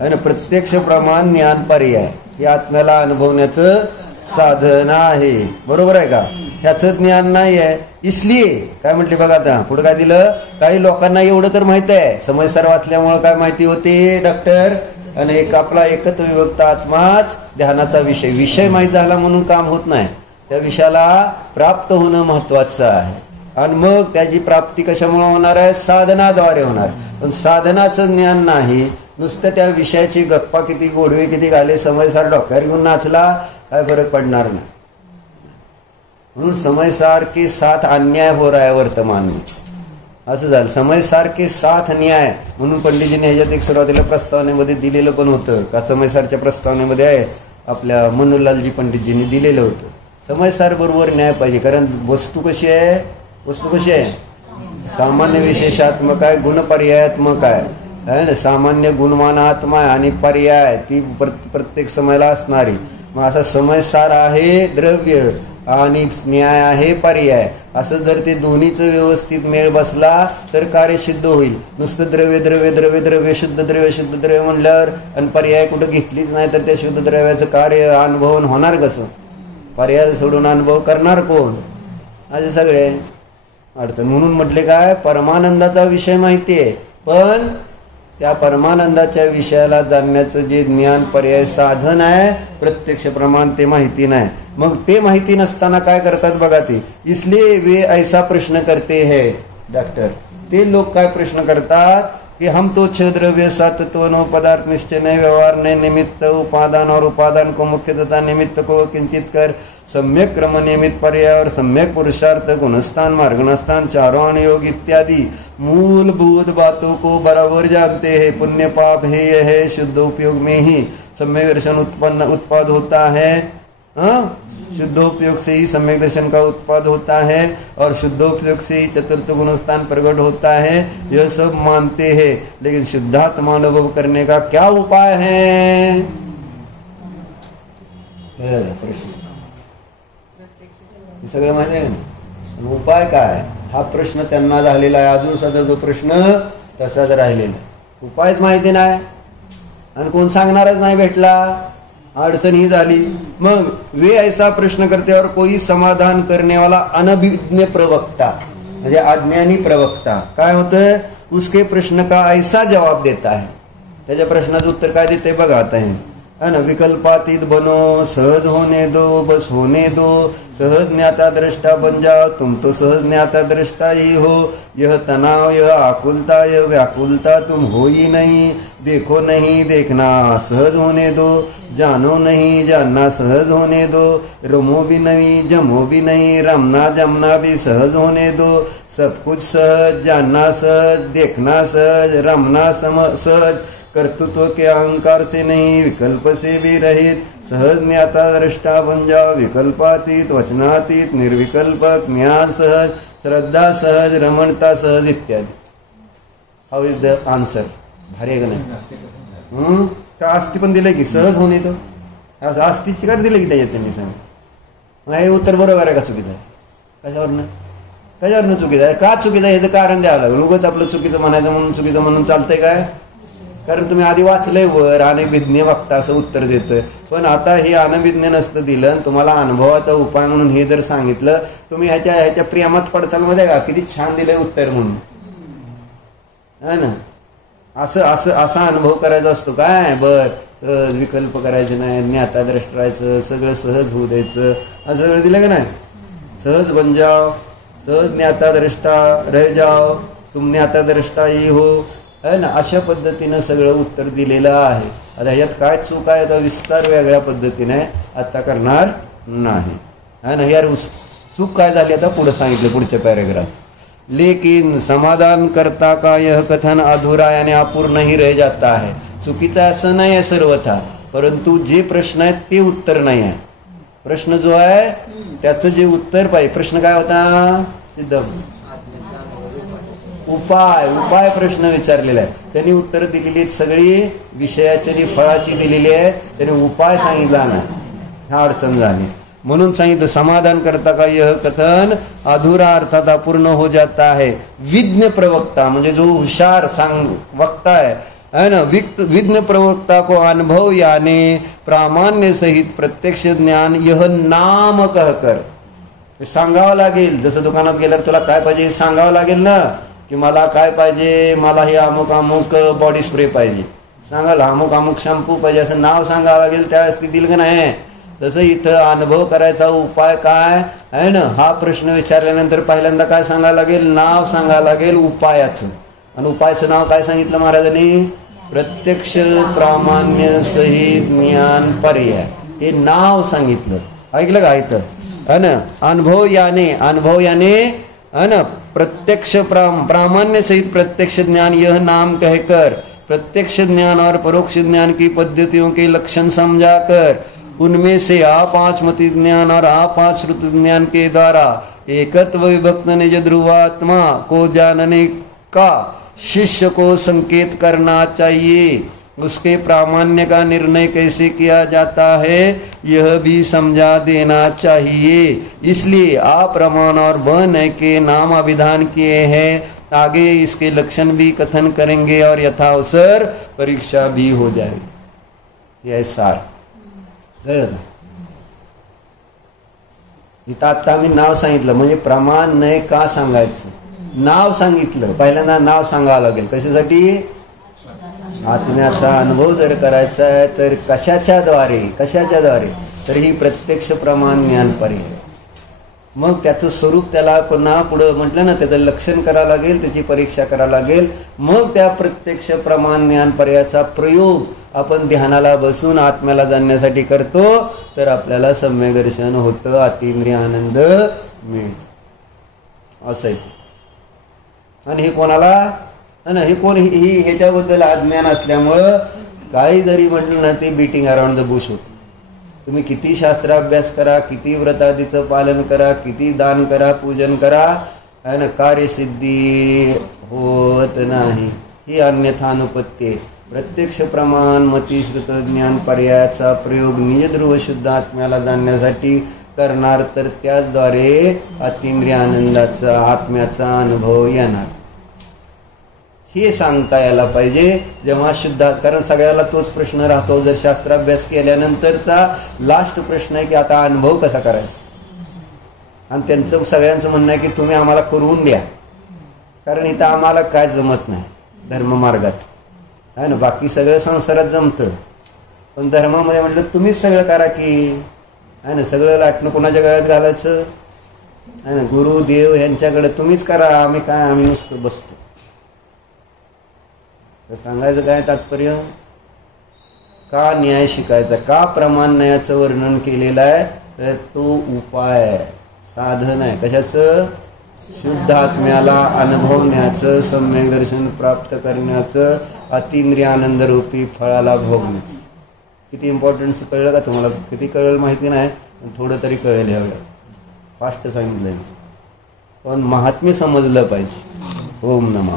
आणि प्रत्यक्ष प्रमाण ज्ञान पर्याय हे आत्म्याला अनुभवण्याचं साधन आहे. बरोबर आहे का. ह्याचं ज्ञान नाही आहे. इसलिए काय म्हटले बघा, आता पुढे काय दिलं, काही लोकांना एवढं तर माहित आहे, समयसार वाचल्यामुळे काय माहिती होते डॉक्टर, आणि एक आपला एकत्व विभक्त आत्माच ध्यानाचा विषय माहित झाला म्हणून काम होत नाही. त्या विषयाला प्राप्त होणं महत्वाचं आहे. आणि मग त्याची प्राप्ती कशामुळे होणार आहे, साधनाद्वारे होणार. पण साधनाचं ज्ञान नाही, नुसतं त्या विषयाची गप्पा किती गोडवे किती घाले, समयसार डॉक्टर घेऊन नाचला काय फरक पडणार नाही. म्हणून समयसार के साथ अन्याय हो रहा है वर्तमान में, असं झालं. समयसार के साथ न्याय म्हणून पंडितजीने ह्याच्यात एक सुरुवातीला प्रस्तावनेमध्ये दिलेलं पण होतं का, समयसारच्या प्रस्तावनेमध्ये आहे आपल्या मनोलालजी पंडितजींनी दिलेलं होतं. समयसार बरोबर न्याय पाहिजे, कारण वस्तू कशी आहे, सामान्य विशेषात्मक आहे, गुणपर्यायात्मक आहे ना. सामान्य गुणमान आत्मा आहे आणि पर्याय ती प्रत्येक समयाला असणारी. मग असा समयसार आहे द्रव्य आणि न्याय आहे पर्याय, असं जर ते दोन्हीचं व्यवस्थित मेळ बसला तर कार्य सिद्ध होईल. नुसतं द्रव्य द्रव्य द्रव्य द्रव्य शुद्ध द्रव्य म्हणल्यावर आणि पर्याय कुठं घेतलीच नाही तर त्या शुद्ध द्रव्याचं कार्य अनुभव होणार कसं, पर्याय सोडून अनुभव करणार कोण, असे सगळे अडचण. म्हणून म्हटले काय, परमानंदाचा विषय माहिती आहे, पण त्या परमानंदाच्या विषयाला जाणण्याचं जे ज्ञान पर्याय साधन आहे प्रत्यक्ष प्रमाण ते माहिती नाही. मग ते माहिती नसताना काय करतात बघा, ते इसलिए वे ऐसा प्रश्न करते हैं डॉक्टर. ते लोक काय प्रश्न करतात कि हम तो छह द्रव्य सात तत्व नौ पदार्थ निश्चय नए व्यवहार नए निमित्त उपादान और उपादान को मुख्य तथा निमित्त को किंचित कर सम्यक क्रम नियमित पर्याय और सम्यक पुरुषार्थ गुणस्थान मार्गणस्थान चारों अनुयोग इत्यादि मूलभूत बातों को बराबर जानते हैं. पुण्य पाप है यह है, शुद्ध उपयोग में ही सम्यक दर्शन उत्पाद होता है. शुद्धोपयोग से ही सम्यक दर्शन का उत्पाद होता है और शुद्धोपयोग से ही चतुर्थ गुणस्थान प्रकट होता है. यह सब मानते हैं, लेकिन शुद्धात्मा अनुभव करने का क्या उपाय है, प्रश्न सगळं माहिती आहे ना. उपाय काय हा प्रश्न त्यांना झालेला आहे. अजून सध्या जो प्रश्न तसाच राहिलेला, उपायच माहिती नाही आणि कोण सांगणारच नाही भेटला, अडचण ही झाली. मग वे ऐसा प्रश्न करते और कोई समाधान करने वाला अनभिज्ञ प्रवक्ता म्हणजे अज्ञानी प्रवक्ता काय होतं, उसके प्रश्न का ऐसा जवाब देता है. त्याच्या प्रश्नाचं उत्तर काय देते बघा आता है ना. विकल्पातीत बनो, सहज होने दो, बस होने दो, सहज ज्ञाता दृष्टा बन जाओ, तुम तो सहज ज्ञाता दृष्टा ही हो. यह तनाव यह आकुलता यह व्याकुलता तुम हो ही नहीं. देखो नहीं देखना सहज होने दो, जानो नहीं जानना सहज होने दो, रमो भी नहीं जमो भी नहीं, रमना जमना भी सहज होने दो. सब कुछ सहज, जानना सहज, देखना सहज, रमना सहज, कर्तृत्व के अहंकार से नहीं विकल्प से भी रहित, सहज ज्ञाता द्रष्टा भंजा विकल्पातीत वचनातीत निर्विकल्पक ज्ञान सहज श्रद्धा सहज रमणता सहज इत्यादी. How is the answer? भारी आहे का नाही? का आस्ती पण दिलंय की सहज होणे तो आस्तीची का दिले की त्याच्यात त्यांनी सांगितलं. हे उत्तर बरोबर आहे का चुकीचं आहे? कशावरनं चुकीचं आहे? का चुकीचं आहे याचं कारण द्यावं लागेल. उगाच आपलं चुकीचं म्हणायचं म्हणून चुकीचं म्हणून चालतंय काय? कारण तुम्ही आधी वाचलंय वर अनभिज्ञ वक्ता असं उत्तर देतोय. पण आता हे अनभिज्ञ नसतं दिलं, तुम्हाला अनुभवाचा उपाय म्हणून हे जर सांगितलं, तुम्ही ह्याच्या प्रेमात पडचाल मध्ये का किती छान दिलंय उत्तर म्हणून, है ना? असा अनुभव करायचा असतो काय? सहज विकल्प करायचे नाही, ज्ञाता द्रष्ट राहायचं, सगळं सहज होऊ द्यायचं, असं सगळं दिलं का नाही? सहज बन जाओ, सहज ज्ञाता द्रष्टा रह जाओ, तुम ज्ञाता द्रष्टा ही हो, है ना? अशा पद्धतीनं सगळं उत्तर दिलेलं आहे. आता ह्यात काय चूक आहे तर विस्तार वेगळ्या पद्धतीने आता करणार नाही, है ना? यार चूक काय झाली आता पुढे सांगितलं पुढच्या पॅरेग्राफ. लेकिन समाधान करता का यह कथन अधूरा यानी अपूर्ण ही रह जाता है. चुकीचं असं नाही आहे सर्वथा, परंतु जे प्रश्न आहेत ते उत्तर नाही आहे. प्रश्न जो आहे त्याचं जे उत्तर पाहिजे. प्रश्न काय होता? सिद्ध उपाय प्रश्न विचारलेला आहे. त्यांनी उत्तर दिलेली सगळी विषयाची आणि फळाची दिलेली आहे, त्यांनी उपाय सांगितला नाही. हा अडचण झाली म्हणून सांगितलं समाधान करता का यह कथन अधूरा अर्थात अपूर्ण हो जाता है. विज्ञ प्रवक्ता म्हणजे जो हुशार वक्ता है ना, विज्ञ प्रवक्ता को अनुभव यानी प्रामाण्य सहित प्रत्यक्ष ज्ञान यह नाम कहकर सांगावं लागेल. जसं दुकानात गेल्यावर तुला काय पाहिजे सांगावं लागेल ना, की मला काय पाहिजे, मला हे अमुक अमुक बॉडी स्प्रे पाहिजे, सांगाल अमुक अमुक शॅम्पू पाहिजे, असं नाव सांगावं लागेल. त्यावेळेस ती दिल का नाही? तसं इथं अनुभव करायचा उपाय काय आहे ना, हा प्रश्न विचारल्यानंतर पहिल्यांदा काय सांगावं लागेल? नाव सांगावं लागेल उपायाचं. आणि उपायाचं नाव काय सांगितलं महाराजांनी? प्रत्यक्ष प्रामाण्य सहित ज्ञान पर्याय, हे नाव सांगितलं. ऐकलं का इथं? है ना? अनुभव याने है ना, प्रत्यक्ष प्रामाण्य सहित प्रत्यक्ष ज्ञान यह नाम कहकर प्रत्यक्ष ज्ञान और परोक्ष ज्ञान की पद्धतियों के लक्षण समझाकर उनमें से पांच मति ज्ञान और पांच श्रुति ज्ञान के द्वारा एकत्व विभक्त निज ध्रुवात्मा को जानने का शिष्य को संकेत करना चाहिए. उसके प्रामाण्य का निर्णय कैसे किया जाता है यह भी समझा देना चाहिए. इसलिए अप्रमाण और बन के नाम अभिधान किए हैं. आगे इसके लक्षण भी कथन करेंगे और यथावसर परीक्षा भी हो जाएगी. यह सार इथं आता आम्ही नाव सांगितलं म्हणजे प्रमाण नाही का सांगायचं. नाव सांगितलं, पहिल्यांदा नाव सांगावं लागेल. कशासाठी? आत्म्याचा अनुभव जर करायचा आहे तर कशाच्या द्वारे तर ही प्रत्यक्ष प्रमाण ज्ञान पर्याय. मग त्याचं स्वरूप त्याला पुन्हा पुढे म्हटलं ना, त्याचं लक्षण करावं लागेल, त्याची परीक्षा करावं लागेल. मग त्या प्रत्यक्ष प्रमाण ज्ञान पर्यायाचा प्रयोग आपण ध्यानाला बसून आत्म्याला जाणण्यासाठी करतो तर आपल्याला सम्यक दर्शन होतं, अतींद्रिय आनंद मिळतो. असं आहे. आणि हे कोणाला हे कोण ही ह्याच्याबद्दल अज्ञान असल्यामुळं काही जरी म्हटलं ना ते बीटिंग अराउंड द बुश होत. तुम्ही किती शास्त्राभ्यास करा, किती व्रतादीचं पालन करा, किती दान करा, पूजन करा, है ना, कार्यसिद्धी होत नाही. ही अन्यथानुपत्ती. प्रत्यक्ष प्रमाण मती श्रुत ज्ञान पर्यायाचा प्रयोग निजध्रुव शुद्ध आत्म्याला जाणण्यासाठी करणार तर त्याचद्वारे अतींद्रिय आनंदाचा आत्म्याचा अनुभव येणार. हे सांगता यायला पाहिजे जेव्हा शुद्ध. कारण सगळ्याला तोच प्रश्न राहतो. जर शास्त्राभ्यास केल्यानंतरचा लास्ट प्रश्न आहे की आता अनुभव कसा करायचा. आणि त्यांचं सगळ्यांचं म्हणणं आहे की तुम्ही आम्हाला करून द्या, कारण इथं आम्हाला काय जमत नाही धर्ममार्गात, है ना. बाकी सगळं संसारात जमतं, पण धर्मामध्ये म्हटलं तुम्हीच सगळं करा की, है ना. सगळं लाटणं कोणाच्या गळ्यात घालायचं, है ना. गुरु देव यांच्याकडे तुम्हीच करा, आम्ही काय, आम्ही नुसतं बसतो. तर सांगायचं काय तात्पर्य? का न्याय शिकायचा, का प्रमाण न्यायाचं वर्णन केलेलं आहे तर तो उपाय आहे, साधन आहे. कशाचं? शुद्ध आत्म्याला अनुभवण्याचं, सम्यक दर्शन प्राप्त करण्याचं, अतींद्रिय आनंद रूपी फळाला भोगण्याचं. किती इम्पॉर्टन्स कळलं का तुम्हाला? किती कळलं माहिती नाही, पण थोडं तरी कळेल. ह्या वेळेला फास्ट सांगितलं, पण महात्म्य समजलं पाहिजे. ओम नमः.